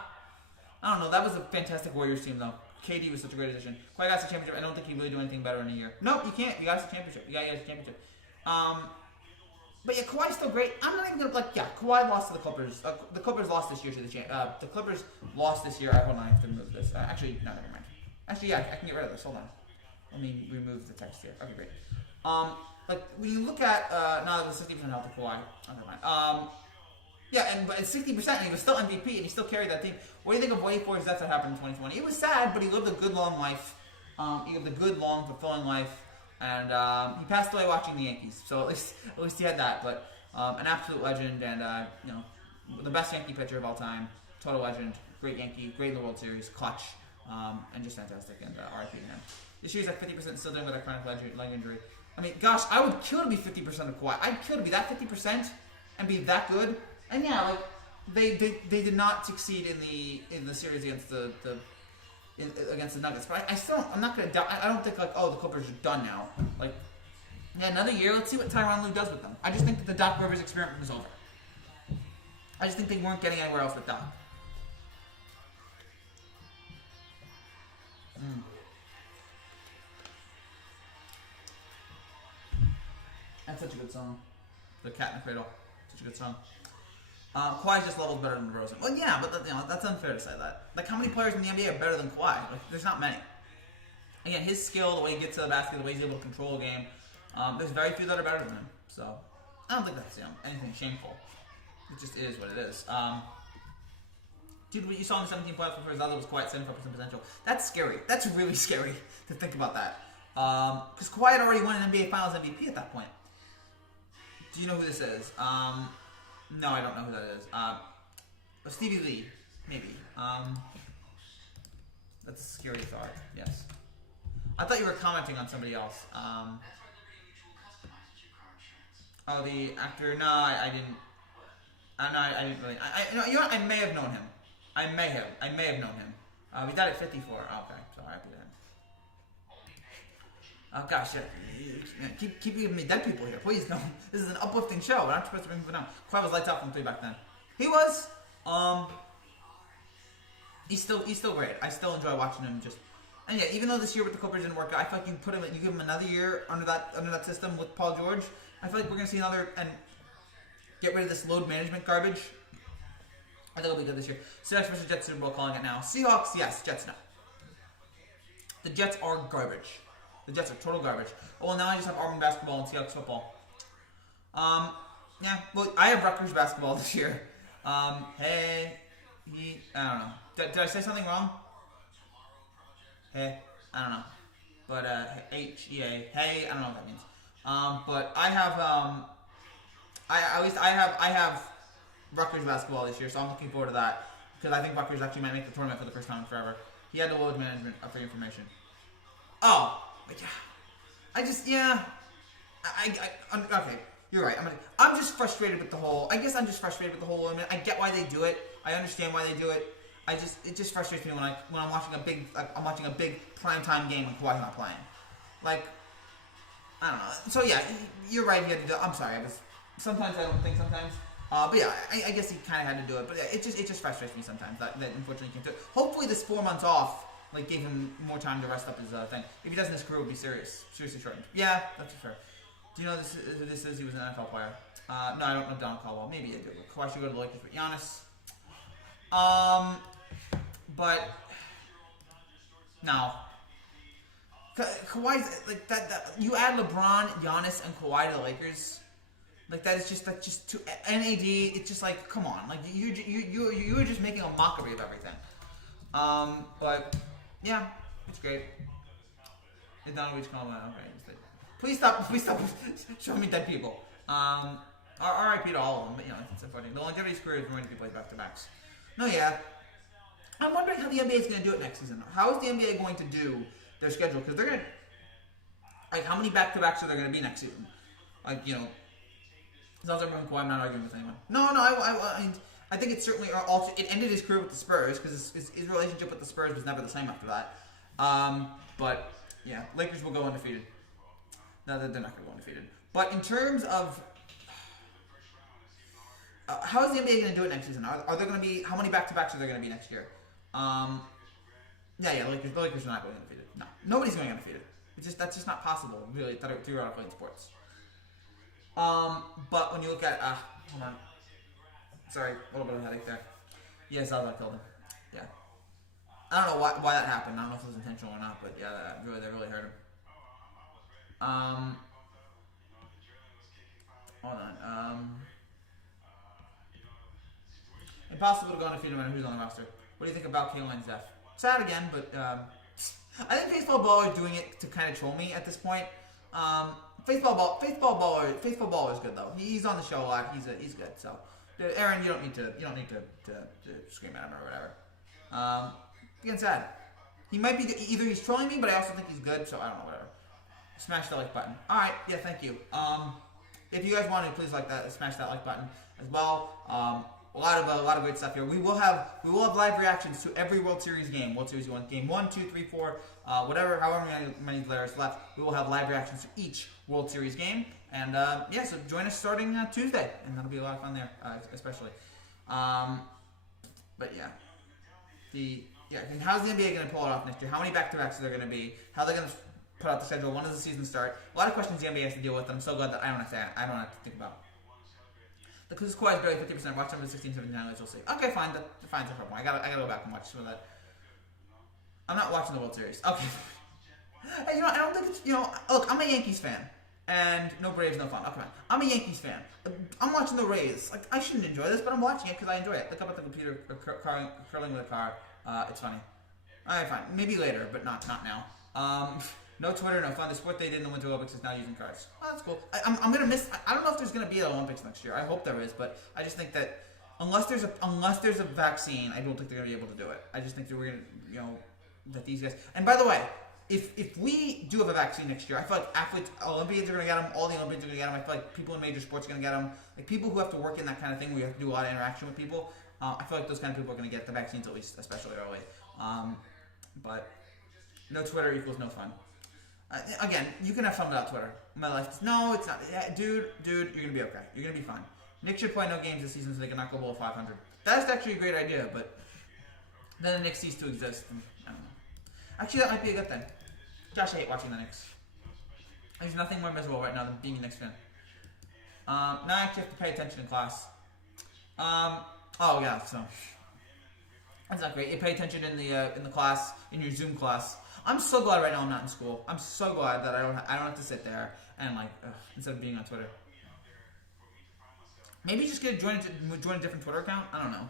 don't know. That was a fantastic Warriors team though. KD was such a great addition. Kawhi got us a championship. I don't think he really do anything better in a year. No, you can't. You got us a championship. You got us a championship. But yeah, Kawhi's still great. I'm not even gonna Kawhi lost to the Clippers. The Clippers lost this year to the Clippers lost this year. Hold on, I have to remove this. Actually, no, never mind. Actually, yeah, I can get rid of this. Hold on. Let me remove the text here. Okay, great. When you look at now that it was 60% health to Kawhi. Oh, never mind. Yeah, but it's 60%, and he was still MVP, and he still carried that team. What do you think of Wade Forrest's death that happened in 2020? It was sad, but he lived a good, long life. He lived a good, long, fulfilling life, and he passed away watching the Yankees. So at least he had that. But an absolute legend, and the best Yankee pitcher of all time, total legend, great Yankee, great in the World Series, clutch, and just fantastic. And R.I.P. to him. This year's like 50% still dealing with a chronic leg injury. I mean, gosh, I would kill to be 50% of Kawhi. I'd kill to be that 50% and be that good. And yeah, they did not succeed in the series against the Nuggets. But I'm not gonna doubt. I don't think the Clippers are done now. Another year. Let's see what Tyronn Lue does with them. I just think that the Doc Rivers experiment is over. I just think they weren't getting anywhere else with Doc. That's such a good song. The Cat in the Cradle. Such a good song. Kawhi's just levels better than DeRozan. Well, yeah, but that's unfair to say that. Like, how many players in the NBA are better than Kawhi? Like, there's not many. Again, his skill, the way he gets to the basket, the way he's able to control a game, there's very few that are better than him. So, I don't think that's anything shameful. It just is what it is. Dude, what you saw in the 17 playoffs for Gonzalez was Kawhi at 75% potential. That's scary. That's really scary to think about that. Because Kawhi had already won an NBA Finals MVP at that point. Do you know who this is? No, I don't know who that is. Stevie Lee, maybe. That's a scary thought. Yes. I thought you were commenting on somebody else. Oh, the actor? No, I didn't. No, I didn't really. You know what? I may have known him. I may have known him. We died at 54. Oh, okay, so I did. Oh gosh, keep giving me dead people here, please. No, this is an uplifting show. We're not supposed to bring people down. Kawhi was lights out from 3 back then. He was. He's still great. I still enjoy watching him. And yeah, even though this year with the Clippers didn't work out, I feel like you give him another year under that system with Paul George. I feel like we're gonna see another and get rid of this load management garbage. I think it'll be good this year. Seahawks versus Jets Super Bowl, calling it now. Seahawks, yes. Jets, no. The Jets are garbage. The Jets are total garbage. Well, now I just have Auburn basketball and Seahawks football. Yeah. Well, I have Rutgers basketball this year. I don't know. Did I say something wrong? Hey, I don't know. But H-E-A. Hey, I don't know what that means. But I have I have Rutgers basketball this year, so I'm looking forward to that because I think Rutgers actually might make the tournament for the first time in forever. He had the load management for your information. Oh, but yeah. Okay, you're right. I'm just frustrated with the whole. I guess I'm just frustrated with the whole. I get why they do it. I understand why they do it. It just frustrates me when I'm watching a big primetime game and Kawhi's not playing. Like, I don't know. So yeah, you're right. He had to do. I'm sorry. Sometimes I don't think sometimes. But yeah, I guess he kind of had to do it. But yeah, it just frustrates me sometimes that unfortunately he can't do it. Hopefully this 4 months off gave him more time to rest up his thing. If he doesn't, his career would be seriously shortened. Yeah, that's fair. Do you know who this is? He was an NFL player. No, I don't know Don Caldwell. Maybe I do. Kawhi should go to the Lakers with Giannis. But no. Kawhi's like that. You add LeBron, Giannis, and Kawhi to the Lakers. Like that is just too NAD. It's just like, come on, like you are just making a mockery of everything. But yeah, it's great. It's not always calm. Okay, please stop showing me dead people. R.I.P. to all of them. But you know, it's so funny. The longevity of his career is ruining people like back-to-backs. No, yeah. I'm wondering how the NBA is going to do it next season. How is the NBA going to do their schedule? Because they're going to, how many back-to-backs are there going to be next season? As long as everyone Kawhi, I'm not arguing with anyone. No, I think it certainly it ended his career with the Spurs because his relationship with the Spurs was never the same after that. But yeah, Lakers will go undefeated. No, they're not going to go undefeated. But in terms of how is the NBA going to do it next season? Are there going to be how many back-to-backs are there going to be next year? The Lakers are not going undefeated. No, nobody's going undefeated. That's just not possible, really, theoretically in sports. But when you look at hold on, sorry, a little bit of a headache there. Yeah, Zaza killed him. Yeah, I don't know why that happened. I don't know if it was intentional or not, but yeah, that really hurt him. Hold on. Impossible to go undefeated no matter who's on the roster. What do you think about Kaylin's death? Sad again, but I think Baseball Baller is doing it to kind of troll me at this point. Baseball Baller is good though. He's on the show a lot. He's good. So, Aaron, you don't need to scream at him or whatever. Again, sad. He might be either he's trolling me, but I also think he's good. So I don't know, whatever. Smash the like button. All right, yeah, thank you. If you guys want to, please smash that like button as well. A lot of great stuff here. We will have live reactions to every World Series game. World Series 1, game 1, 2, 3, 4, however many players left. We will have live reactions to each World Series game. And so join us starting Tuesday, and that'll be a lot of fun there, especially. But yeah, how's the NBA going to pull it off next year? How many back-to-backs are there going to be? How are they going to put out the schedule? When does the season start? A lot of questions the NBA has to deal with. I'm so glad that I don't have to think about. Because the squad is barely 50%. Watch them for 16, 17 highlights. We'll see. Okay, fine. Fine's no problem. I gotta go back and watch some of that. I'm not watching the World Series. Okay. Hey, I don't think it's, look, I'm a Yankees fan. And no Braves, no fun. Okay, fine. I'm a Yankees fan. I'm watching the Rays. Like, I shouldn't enjoy this, but I'm watching it because I enjoy it. Look up at the computer curling with a car. It's funny. Alright, fine. Maybe later, but not now. No Twitter, no fun. The sport they did in the Winter Olympics is now using cards. Oh, that's cool. I'm gonna miss. I don't know if there's gonna be an Olympics next year. I hope there is, but I just think that unless there's a vaccine, I don't think they're gonna be able to do it. I just think that we're gonna, that these guys. And by the way, if we do have a vaccine next year, I feel like athletes, Olympians are gonna get them. All the Olympians are gonna get them. I feel like people in major sports are gonna get them. Like people who have to work in that kind of thing, where you have to do a lot of interaction with people. I feel like those kind of people are gonna get the vaccines at least, especially early. But no Twitter equals no fun. Again, you can have fun without Twitter. My life is, no, it's not. Yeah, dude, you're going to be okay. You're going to be fine. Knicks should play no games this season so they can not go below 500. That's actually a great idea, but then the Knicks cease to exist. And I don't know. Actually, that might be a good thing. Josh, I hate watching the Knicks. There's nothing more miserable right now than being a Knicks fan. Now I actually have to pay attention in class. So that's not great. You pay attention in the class, in your Zoom class. I'm so glad right now I'm not in school. I'm so glad that I don't have to sit there and instead of being on Twitter. Maybe just join a different Twitter account. I don't know.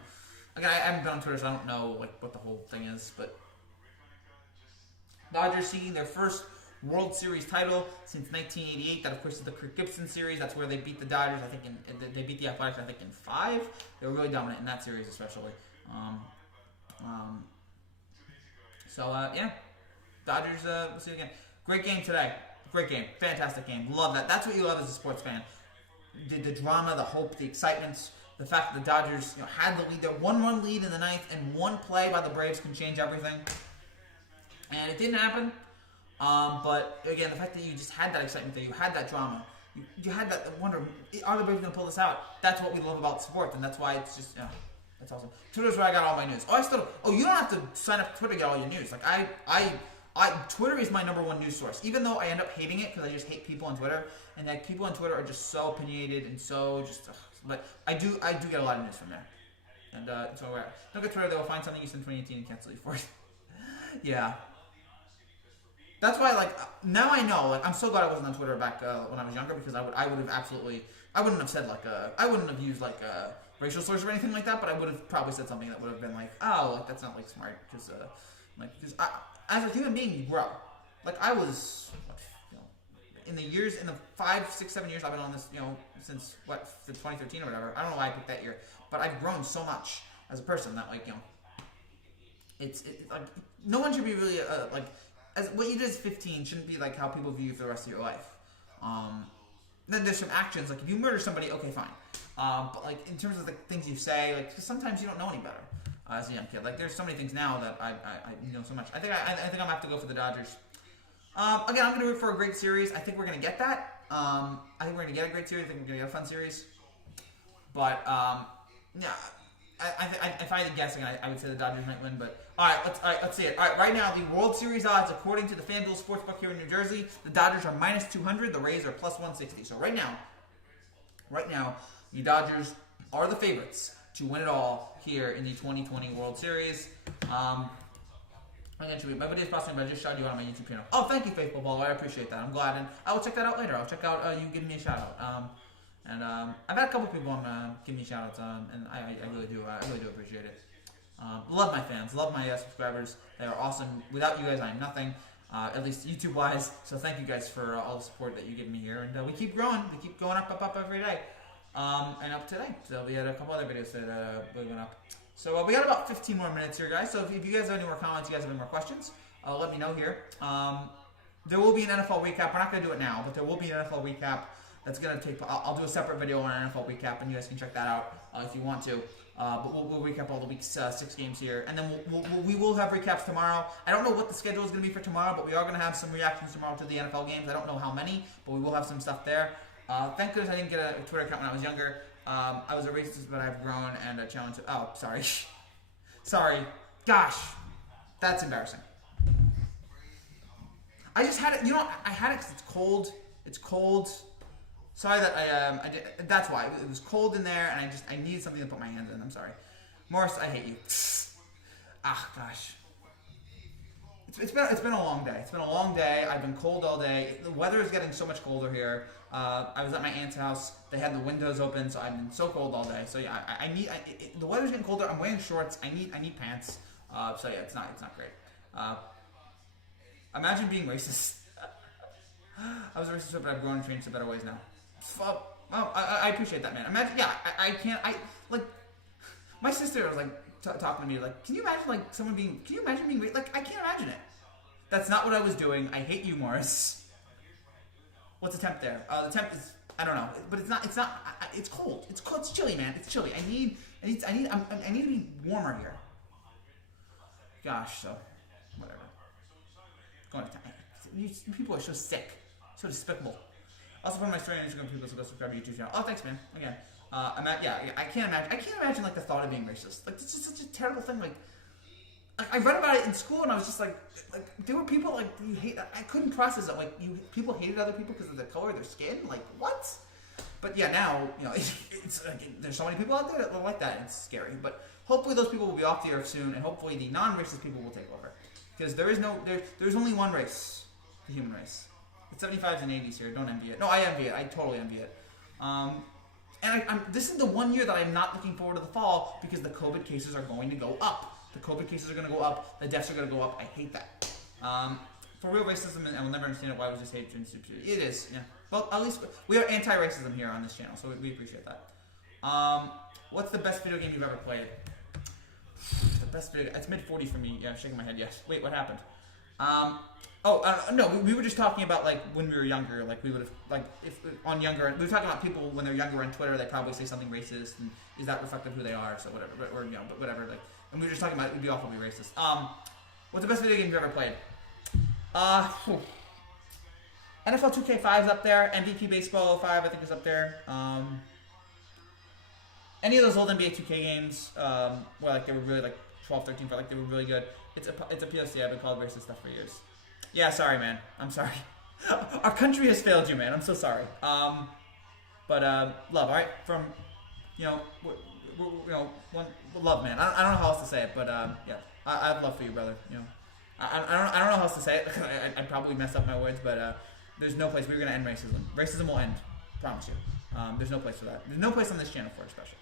Again, I haven't been on Twitter, so I don't know what the whole thing is. But Dodgers seeking their first World Series title since 1988. That of course is the Kirk Gibson series. That's where they beat the Dodgers. I think they beat the Athletics. I think in 5. They were really dominant in that series, especially. Yeah. Dodgers, we'll see again. Great game today. Great game. Fantastic game. Love that. That's what you love as a sports fan. The drama, the hope, the excitement, the fact that the Dodgers had the lead. Their 1-run lead in the 9th, and one play by the Braves can change everything. And it didn't happen. But again, the fact that you just had that excitement there, you had that drama, you had that wonder, are the Braves going to pull this out? That's what we love about sports, and that's why it's just, that's awesome. Twitter's where I got all my news. You don't have to sign up to Twitter to get all your news. Like, Twitter is my number one news source, even though I end up hating it because I just hate people on Twitter, and that people on Twitter are just so opinionated and so just. But I do get a lot of news from there, and so don't get Twitter. They will find something you said in 2018 and cancel you for it. Yeah, that's why. Now I know. I'm so glad I wasn't on Twitter back when I was younger, because I would have absolutely. I wouldn't have said I wouldn't have used racial slurs or anything like that, but I would have probably said something that would have been that's not smart, because as a human being, you grow. I was, in the 5, 6, 7 years I've been on this, since 2013 or whatever. I don't know why I picked that year, but I've grown so much as a person that it's no one should be really as what you did as 15 shouldn't be how people view you for the rest of your life. Then there's some actions, if you murder somebody, okay, fine. But in terms of the things you say, because sometimes you don't know any better. As a young kid, there's so many things now that I know so much. I think I'm gonna have to go for the Dodgers. Again, I'm gonna root for a great series. I think we're gonna get that. I think we're gonna get a great series. I think we're gonna get a fun series. But if I had to guess, again, I would say the Dodgers might win. But all right, let's see it. All right, right now the World Series odds, according to the FanDuel Sportsbook here in New Jersey, the Dodgers are -200. The Rays are +160. So right now, the Dodgers are the favorites to win it all here in the 2020 World Series. My video is possible, but I just shouted you out on my YouTube channel. Oh, thank you, Faithful Baller. I appreciate that. I'm glad, and I will check that out later. I'll check out you giving me a shout out. I've had a couple people give me shout outs, and I really do. I really do appreciate it. Love my fans. Love my subscribers. They are awesome. Without you guys, I am nothing. At least YouTube wise. So thank you guys for all the support that you give me here, and we keep growing. We keep going up every day. And up today. So we had a couple other videos that went up. So we got about 15 more minutes here, guys. So if you guys have any more comments, you guys have any more questions, let me know here. There will be an NFL recap. We're not going to do it now, but there will be an NFL recap that's going to take. I'll do a separate video on an NFL recap, and you guys can check that out if you want to. But we'll recap all the week's 6 games here, and then we will have recaps tomorrow. I don't know what the schedule is going to be for tomorrow, but we are going to have some reactions tomorrow to the NFL games. I don't know how many, but we will have some stuff there. Thank goodness I didn't get a Twitter account when I was younger. I was a racist, but I've grown and challenged. Oh, sorry. Sorry. Gosh. That's embarrassing. I just had it. You know, I had it because it's cold. It's cold. Sorry that I did. That's why it was cold in there, and I needed something to put my hands in. I'm sorry, Morris. I hate you. Ah, gosh. It's been a long day. It's been a long day. I've been cold all day. The weather is getting so much colder here. I was at my aunt's house. They had the windows open, so I've been so cold all day. So yeah, the weather's getting colder. I'm wearing shorts. I need pants. So yeah, it's not great. Imagine being racist. I was a racist, but I've grown and changed to better ways now. Well, I appreciate that, man. Imagine, yeah, I can't, like, my sister was, like, talking to me, like, can you imagine being racist? Like, I can't imagine it. That's not what I was doing. I hate you, Morris. What's the temp there? The temp is, I don't know, but it's not, it's cold. It's cold, it's chilly, man. It's chilly. I need to be warmer here. Gosh, so, whatever. Going to time. These people are so sick. So despicable. Also, from my story on Instagram, people supposed to subscribe to my YouTube channel. Oh, thanks, man. Again, I can't imagine like the thought of being racist. Like, it's just such a terrible thing. Like, I read about it in school, and I was just like there were people like you hate. I couldn't process it. Like, people hated other people because of the color of their skin. Like, what? But yeah, now it's like, there's so many people out there that are like that. And it's scary. But hopefully, those people will be off the earth soon, and hopefully, the non-racist people will take over. Because there's only one race, the human race. It's 75s and 80s here. Don't envy it. No, I envy it. I totally envy it. This is the one year that I'm not looking forward to the fall because the COVID cases are going to go up. The COVID cases are going to go up. The deaths are going to go up. I hate that. For real racism, and I will never understand it. Why was this hate and stupidity? It is. Yeah. Well, at least we are anti-racism here on this channel, so we appreciate that. What's the best video game you've ever played? The best video. It's mid-40s for me. Yeah, shaking my head. Yes. Wait, what happened? No, we were just talking about, like, when we were younger, like, we would have, like, we were talking about people when they're younger on Twitter, they probably say something racist, and is that reflective of who they are, so whatever, but whatever, like, and we were just talking about it would be awfully racist. What's the best video game you've ever played? NFL 2K5 is up there, MVP Baseball 05 I think is up there, any of those old NBA 2K games, where, like, they were really, like, 12, 13, but, like, they were really good. It's a POC. I've been called racist stuff for years. Yeah, sorry, man. I'm sorry. Our country has failed you, man. I'm so sorry. But love, all right. From, love, man. I don't know how else to say it, but yeah, I have love for you, brother. I don't know how else to say it. I'd probably mess up my words, but there's no place we're gonna end racism. Racism will end. Promise you. There's no place for that. There's no place on this channel for it, especially.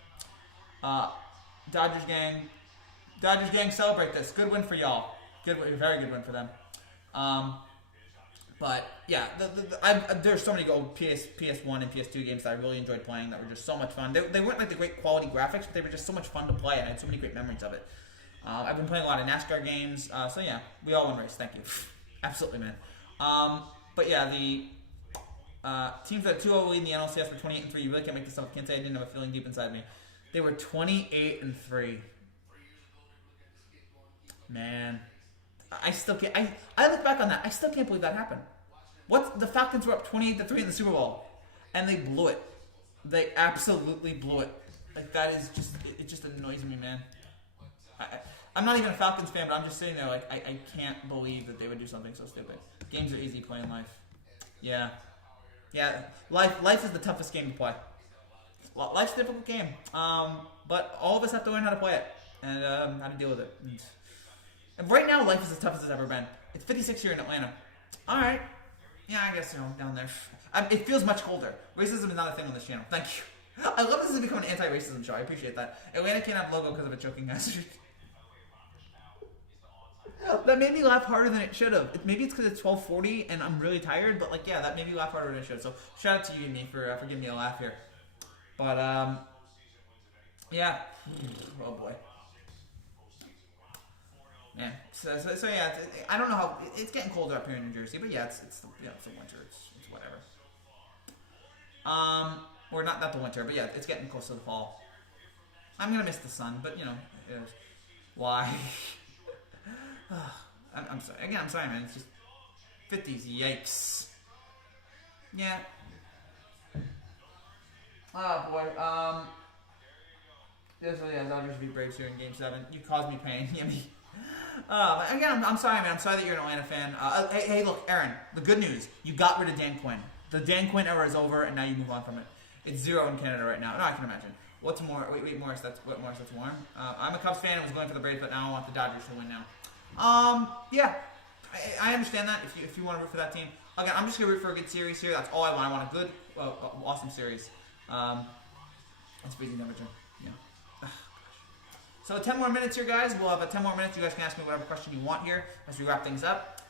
Dodgers gang, celebrate this. Good win for y'all. Very good win for them. But yeah, there's so many PS1 and PS2 games that I really enjoyed playing that were just so much fun. They weren't like the great quality graphics, but they were just so much fun to play, and I had so many great memories of it. I've been playing a lot of NASCAR games, so yeah, we all won race. Thank you. Absolutely, man. But yeah, the teams that 2-0 lead in the NLCS were 28-3. You really can't make this up. I can't say I didn't have a feeling deep inside me. They were 28-3. Man, I still can't. I look back on that. I still can't believe that happened. The Falcons were up 28-3 in the Super Bowl, and they blew it. They absolutely blew it. Like, that is just it just annoys me, man. I'm not even a Falcons fan, but I'm just sitting there like I can't believe that they would do something so stupid. Games are easy, playing life. Yeah. Life is the toughest game to play. Life's a difficult game, but all of us have to learn how to play it and how to deal with it. And right now, life is as tough as it's ever been. It's 56 here in Atlanta. All right. Yeah, I guess, down there. It feels much colder. Racism is not a thing on this channel. Thank you. I love this has become an anti-racism show. I appreciate that. Atlanta can't have logo because of a choking hazard. That made me laugh harder than it should have. Maybe it's because it's 12:40 and I'm really tired, but, like, yeah, that made me laugh harder than it should. So shout out to you and me for giving me a laugh here. But, yeah. Oh, boy. Yeah, so yeah, I don't know how it's getting colder up here in New Jersey, but yeah, it's the winter, it's whatever. Or not the winter, but yeah, it's getting close to the fall. I'm gonna miss the sun, but why? I'm sorry. Again, I'm sorry, man. It's just 50s. Yikes. Yeah. Oh boy. Yes, yeah, Dodgers beat Braves here in Game 7. You caused me pain. Yummy. Again, I'm sorry, man. I'm sorry that you're an Atlanta fan. Hey, look, Aaron. The good news: you got rid of Dan Quinn. The Dan Quinn era is over, and now you move on from it. It's 0 in Canada right now. No, I can imagine. What's more? Wait, Morris. That's warm. I'm a Cubs fan and was going for the Braves, but now I want the Dodgers to win now. Yeah, I understand that. If you want to root for that team, again, I'm just gonna root for a good series here. That's all I want. I want a good, awesome series. It's freezing temperature. Yeah. So 10 more minutes here, guys. We'll have 10 more minutes. You guys can ask me whatever question you want here as we wrap things up.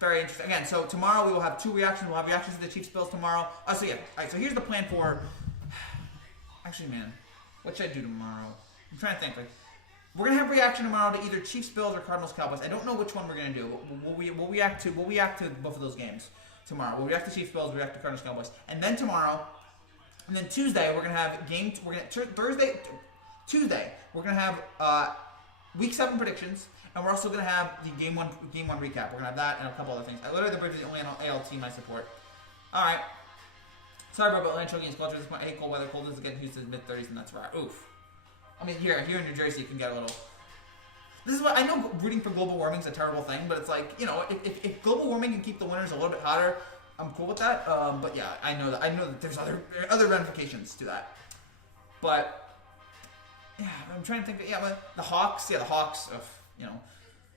Very interesting. Again, so tomorrow we will have 2 reactions. We'll have reactions to the Chiefs-Bills tomorrow. So yeah. All right, so here's the plan for... Actually, man, what should I do tomorrow? I'm trying to think. We're going to have reaction tomorrow to either Chiefs-Bills or Cardinals-Cowboys. I don't know which one we're going to do. We'll react to both of those games tomorrow. We'll react to Chiefs-Bills, we'll react to Cardinals-Cowboys. And then tomorrow... And then Tuesday, we're going to have Tuesday, we're going to have Week 7 predictions, and we're also going to have the Game 1 recap. We're going to have that and a couple other things. Literally, the Braves is the only AL team I support. All right. Sorry about Atlanta choking his culture at this point. I hate cold weather. Cold is getting Houston's mid-30s, and that's right. Oof. I mean, here in New Jersey, you can get a little... This is what I know. Rooting for global warming is a terrible thing, but it's like, you know, if global warming can keep the winters a little bit hotter, I'm cool with that. But yeah, I know that there's other ramifications to that. But yeah, I'm trying to think. Yeah, but the Hawks. Yeah, the Hawks. You know,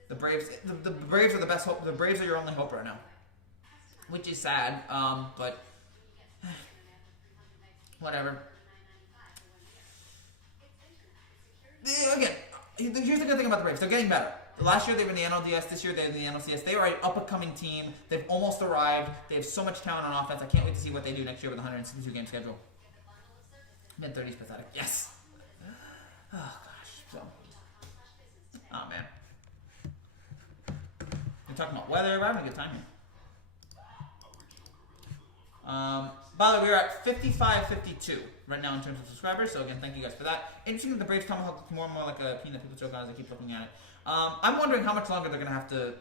the Braves. The Braves are the best hope. The Braves are your only hope right now, which is sad. But whatever. Again, here's the good thing about the Braves. They're getting better. Last year they were in the NLCS. This year they're in the NLCS. They are an up-and-coming team. They've almost arrived. They have so much talent on offense. I can't wait to see what they do next year with a 162-game schedule. Mid-30s pathetic. Yes. Oh, gosh. So. Oh, man. We're talking about weather. We're having a good time here. By the way, we're at 55-52 right now in terms of subscribers. So, again, thank you guys for that. Interesting that the Braves tomahawk looks more and more like a peanut people choke on as I keep looking at it. I'm wondering how much longer they're going to have to...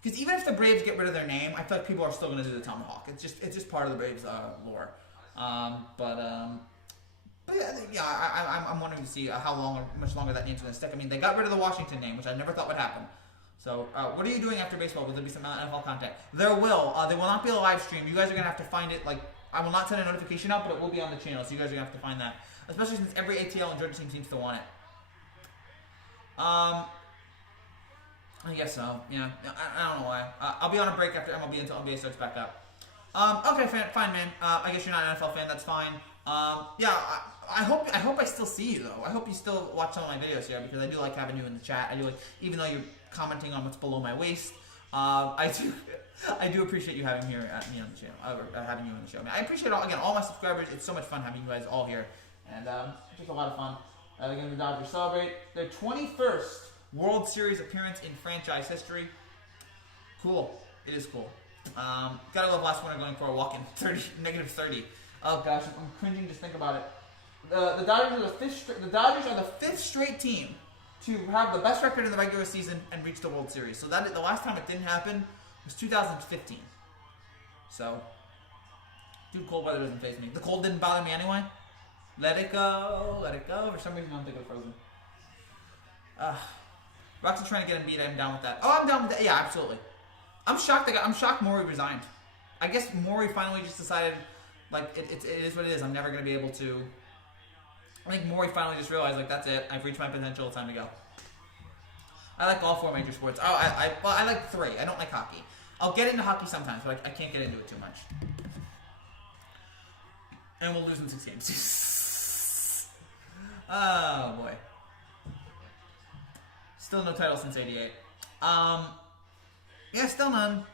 Because even if the Braves get rid of their name, I feel like people are still going to do the tomahawk. It's just part of the Braves' lore. But yeah, I'm wondering to see how much longer that name's going to stick. I mean, they got rid of the Washington name, which I never thought would happen. So, what are you doing after baseball? Will there be some NFL content? There will. There will not be a live stream. You guys are going to have to find it. Like, I will not send a notification out, but it will be on the channel. So you guys are going to have to find that. Especially since every ATL and Georgia team seems to want it. I guess so. Yeah. I don't know why. I'll be on a break after MLB until NBA starts back up. Okay, fine, man. I guess you're not an NFL fan. That's fine. Yeah. I hope I still see you though. I hope you still watch some of my videos here because I do like having you in the chat. I do like, even though you're commenting on what's below my waist. I do appreciate you having me on the channel. Having you on the show. Man, I appreciate all my subscribers. It's so much fun having you guys all here, and just a lot of fun. Again, the Dodgers celebrate their 21st World Series appearance in franchise history. Cool. It is cool. Gotta love last winter going for a walk-in -30. Oh gosh, I'm cringing just think about it. The Dodgers are the fifth straight team to have the best record in the regular season and reach the World Series. So that the last time it didn't happen was 2015. So, dude, cold weather doesn't faze me. The cold didn't bother me anyway. Let it go, let it go. For some reason, I'm thinking of Frozen. Roxy's trying to get him beat. I'm down with that. Oh, I'm down with that. Yeah, absolutely. I'm shocked Maury resigned. I guess Maury finally just decided, like, it is what it is. I'm never going to be able to... I think Maury finally just realized, like, that's it. I've reached my potential. It's time to go. I like all 4 major sports. Oh, I like 3. I don't like hockey. I'll get into hockey sometimes, but I can't get into it too much. And we'll lose in 6 games. Oh, boy. Still no title since '88. Yeah, still none.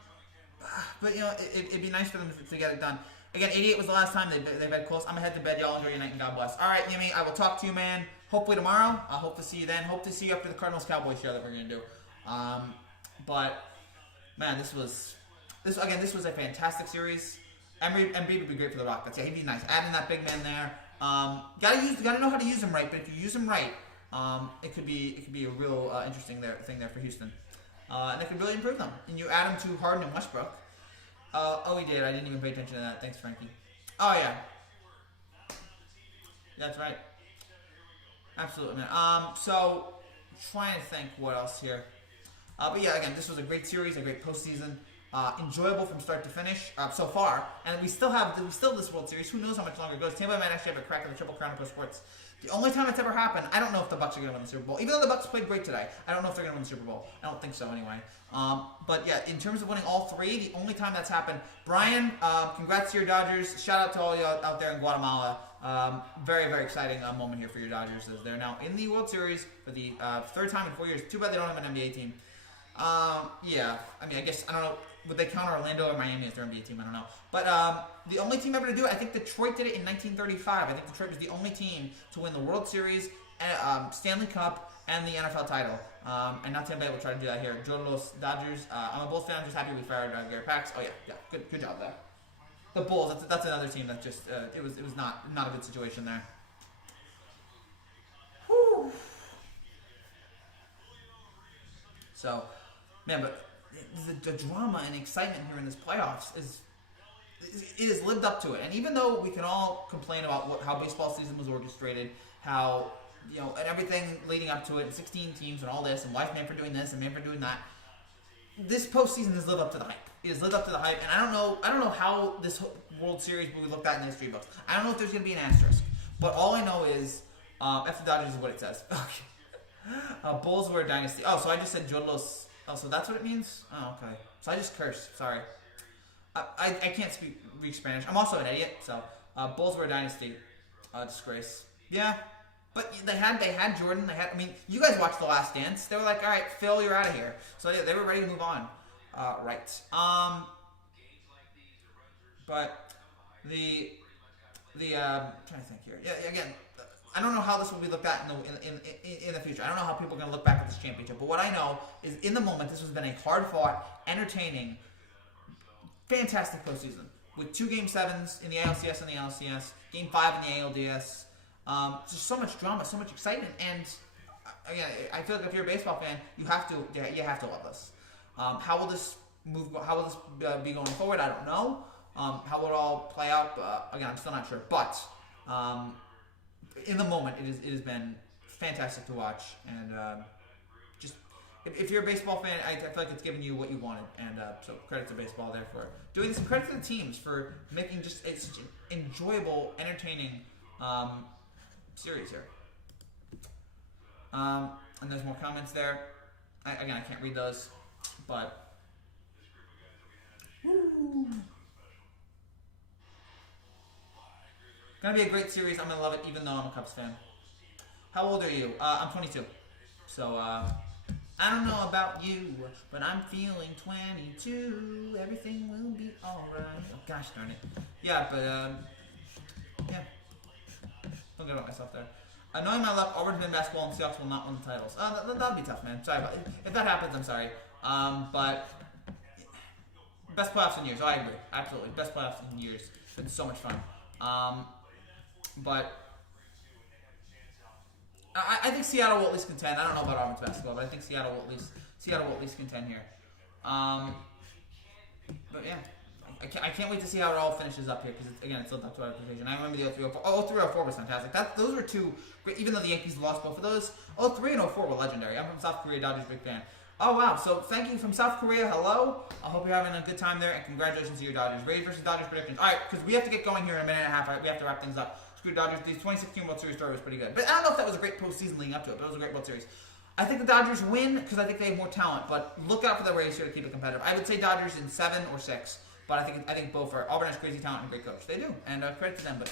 But, you know, it'd be nice for them to get it done. Again, '88 was the last time they've had close. I'm going to head to bed. Y'all enjoy your night and God bless. All right, Yimmy, I will talk to you, man. Hopefully tomorrow. I hope to see you then. Hope to see you after the Cardinals-Cowboys show that we're going to do. But, man, this was a fantastic series. Embiid would be great for the Rockets. Yeah, he'd be nice. Adding that big man there. Gotta know how to use him right, but if you use him right, it could be a real interesting thing there for Houston, and it could really improve them. And you add him to Harden and Westbrook. Oh, he did. I didn't even pay attention to that. Thanks, Frankie. Oh yeah, that's right. Absolutely, man. So trying to think what else here. But yeah, again, this was a great series, a great postseason. Enjoyable from start to finish so far, and we still this World Series. Who knows how much longer it goes? Tampa might actually have a crack at the Triple Crown of Pro Sports. The only time it's ever happened, I don't know if the Bucks are going to win the Super Bowl. Even though the Bucks played great today, I don't know if they're going to win the Super Bowl. I don't think so anyway. But yeah, in terms of winning all three, the only time that's happened. Brian, congrats to your Dodgers. Shout out to all you out there in Guatemala. Very, very exciting moment here for your Dodgers as they're now in the World Series for the third time in 4 years. Too bad they don't have an NBA team. Yeah, I mean, I guess, I don't know, would they count Orlando or Miami as their NBA team? I don't know. But the only team ever to do it, I think Detroit did it in 1935. I think Detroit was the only team to win the World Series, Stanley Cup, and the NFL title. And now Tampa Bay will try to do that here. Joe Los Dodgers. I'm a Bulls fan. I'm just happy we fired Gary Pax. Oh, yeah, good job there. The Bulls, that's another team that just, it was not a good situation there. Whew. So, man, but the drama and excitement here in this playoffs it has lived up to it. And even though we can all complain about how baseball season was orchestrated, how, and everything leading up to it, and 16 teams and all this, and why is Manfred doing this and Manfred doing that, this postseason has lived up to the hype. It has lived up to the hype, and I don't know how this World Series will be looked at in the history books. I don't know if there's going to be an asterisk, but all I know is F the Dodgers is what it says. Okay. Bulls were a dynasty. Oh, so I just said Jolos. Oh, so that's what it means? Oh, okay. So I just cursed. Sorry. I can't speak Spanish. I'm also an idiot. So Bulls were a dynasty. Disgrace. Yeah. But they had Jordan. You guys watched The Last Dance. They were like, all right, Phil, you're out of here. So yeah, they were ready to move on. Right. But I'm trying to think here. Yeah. Again, I don't know how this will be looked at in the future. I don't know how people are going to look back at this championship. But what I know is, in the moment, this has been a hard-fought, entertaining, fantastic postseason with 2 Game 7s in the ALCS and the NLCS, Game 5 in the ALDS. Just so much drama, so much excitement, and again, I feel like if you're a baseball fan, you have to love this. How will this be going forward? I don't know. How will it all play out? Again, I'm still not sure. But in the moment, it has been fantastic to watch, and just if you're a baseball fan, I feel like it's giving you what you wanted, and so credit to baseball there for doing this, and credit to the teams for making just such an enjoyable, entertaining series here. And there's more comments there. I can't read those, but gonna be a great series. I'm gonna love it, even though I'm a Cubs fan. How old are you? I'm 22. So I don't know about you, but I'm feeling 22. Everything will be alright. Oh gosh darn it. Yeah, but yeah. Don't get about myself there. Knowing my luck, Auburn's been basketball and Seahawks will not win the titles. That'll be tough, man. Sorry, but if that happens, I'm sorry. But best playoffs in years. Oh, I agree. Absolutely. Best playoffs in years. It's been so much fun. But I think Seattle will at least contend. I don't know about Auburn's basketball, but I think Seattle will at least contend here. But yeah. I can't wait to see how it all finishes up here, because it's lived up to our expectation. I remember the 03-04. 03-04 was fantastic. Those were two great, even though the Yankees lost both of those. 03 and 04 were legendary. I'm from South Korea, Dodgers big fan. Oh wow, so thank you from South Korea, hello. I hope you're having a good time there, and congratulations to your Dodgers. Rays versus Dodgers predictions. Alright, because we have to get going here in a minute and a half. Right? We have to wrap things up. Screw Dodgers. The 2016 World Series story was pretty good. But I don't know if that was a great postseason leading up to it, but it was a great World Series. I think the Dodgers win because I think they have more talent, but look out for the Rays here to keep it competitive. I would say Dodgers in 7 or 6. But I think both are. Auburn has crazy talent and a great coach. They do, and credit to them. But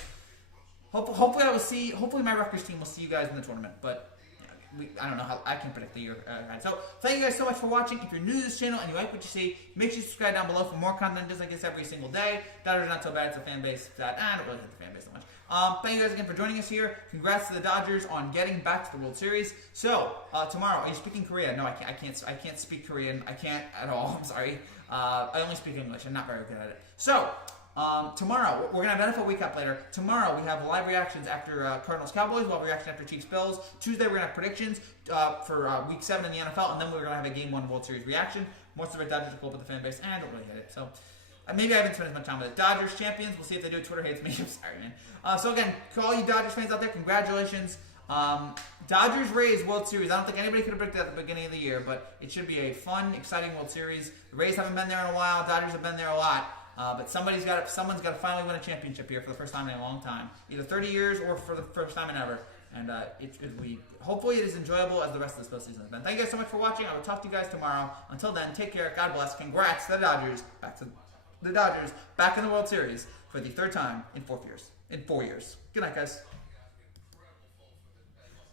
hopefully my Rutgers team will see you guys in the tournament. But I don't know how I can predict the year ahead. So thank you guys so much for watching. If you're new to this channel and you like what you see, make sure you subscribe down below for more content just like this every single day. Dodgers are not so bad. It's a fan base that I don't really hate the fan base so much. Thank you guys again for joining us here. Congrats to the Dodgers on getting back to the World Series. So tomorrow, are you speaking Korean? No, I can't speak Korean. I can't at all. I'm sorry. I only speak English. I'm not very good at it. So tomorrow, we're going to have NFL recap later. Tomorrow, we have live reactions after Cardinals-Cowboys. We'll have reaction after Chiefs-Bills. Tuesday, we're going to have predictions for Week 7 in the NFL. And then we're going to have a Game 1 World Series reaction. Most of the Dodgers are cool with the fan base. I don't really get it. So maybe I haven't spent as much time with it. Dodgers champions. We'll see if they do. Twitter hates me. I'm sorry, man. So again, to all you Dodgers fans out there, congratulations. Dodgers-Rays World Series. I don't think anybody could have predicted that at the beginning of the year, but it should be a fun, exciting World Series. The Rays haven't been there in a while. Dodgers have been there a lot. But someone's got to finally win a championship here for the first time in a long time. Either 30 years or for the first time in ever. And hopefully it is enjoyable as the rest of this postseason has been. Thank you guys so much for watching. I will talk to you guys tomorrow. Until then, take care. God bless. Congrats to the Dodgers. Back in the World Series for the third time in 4 years. Good night, guys.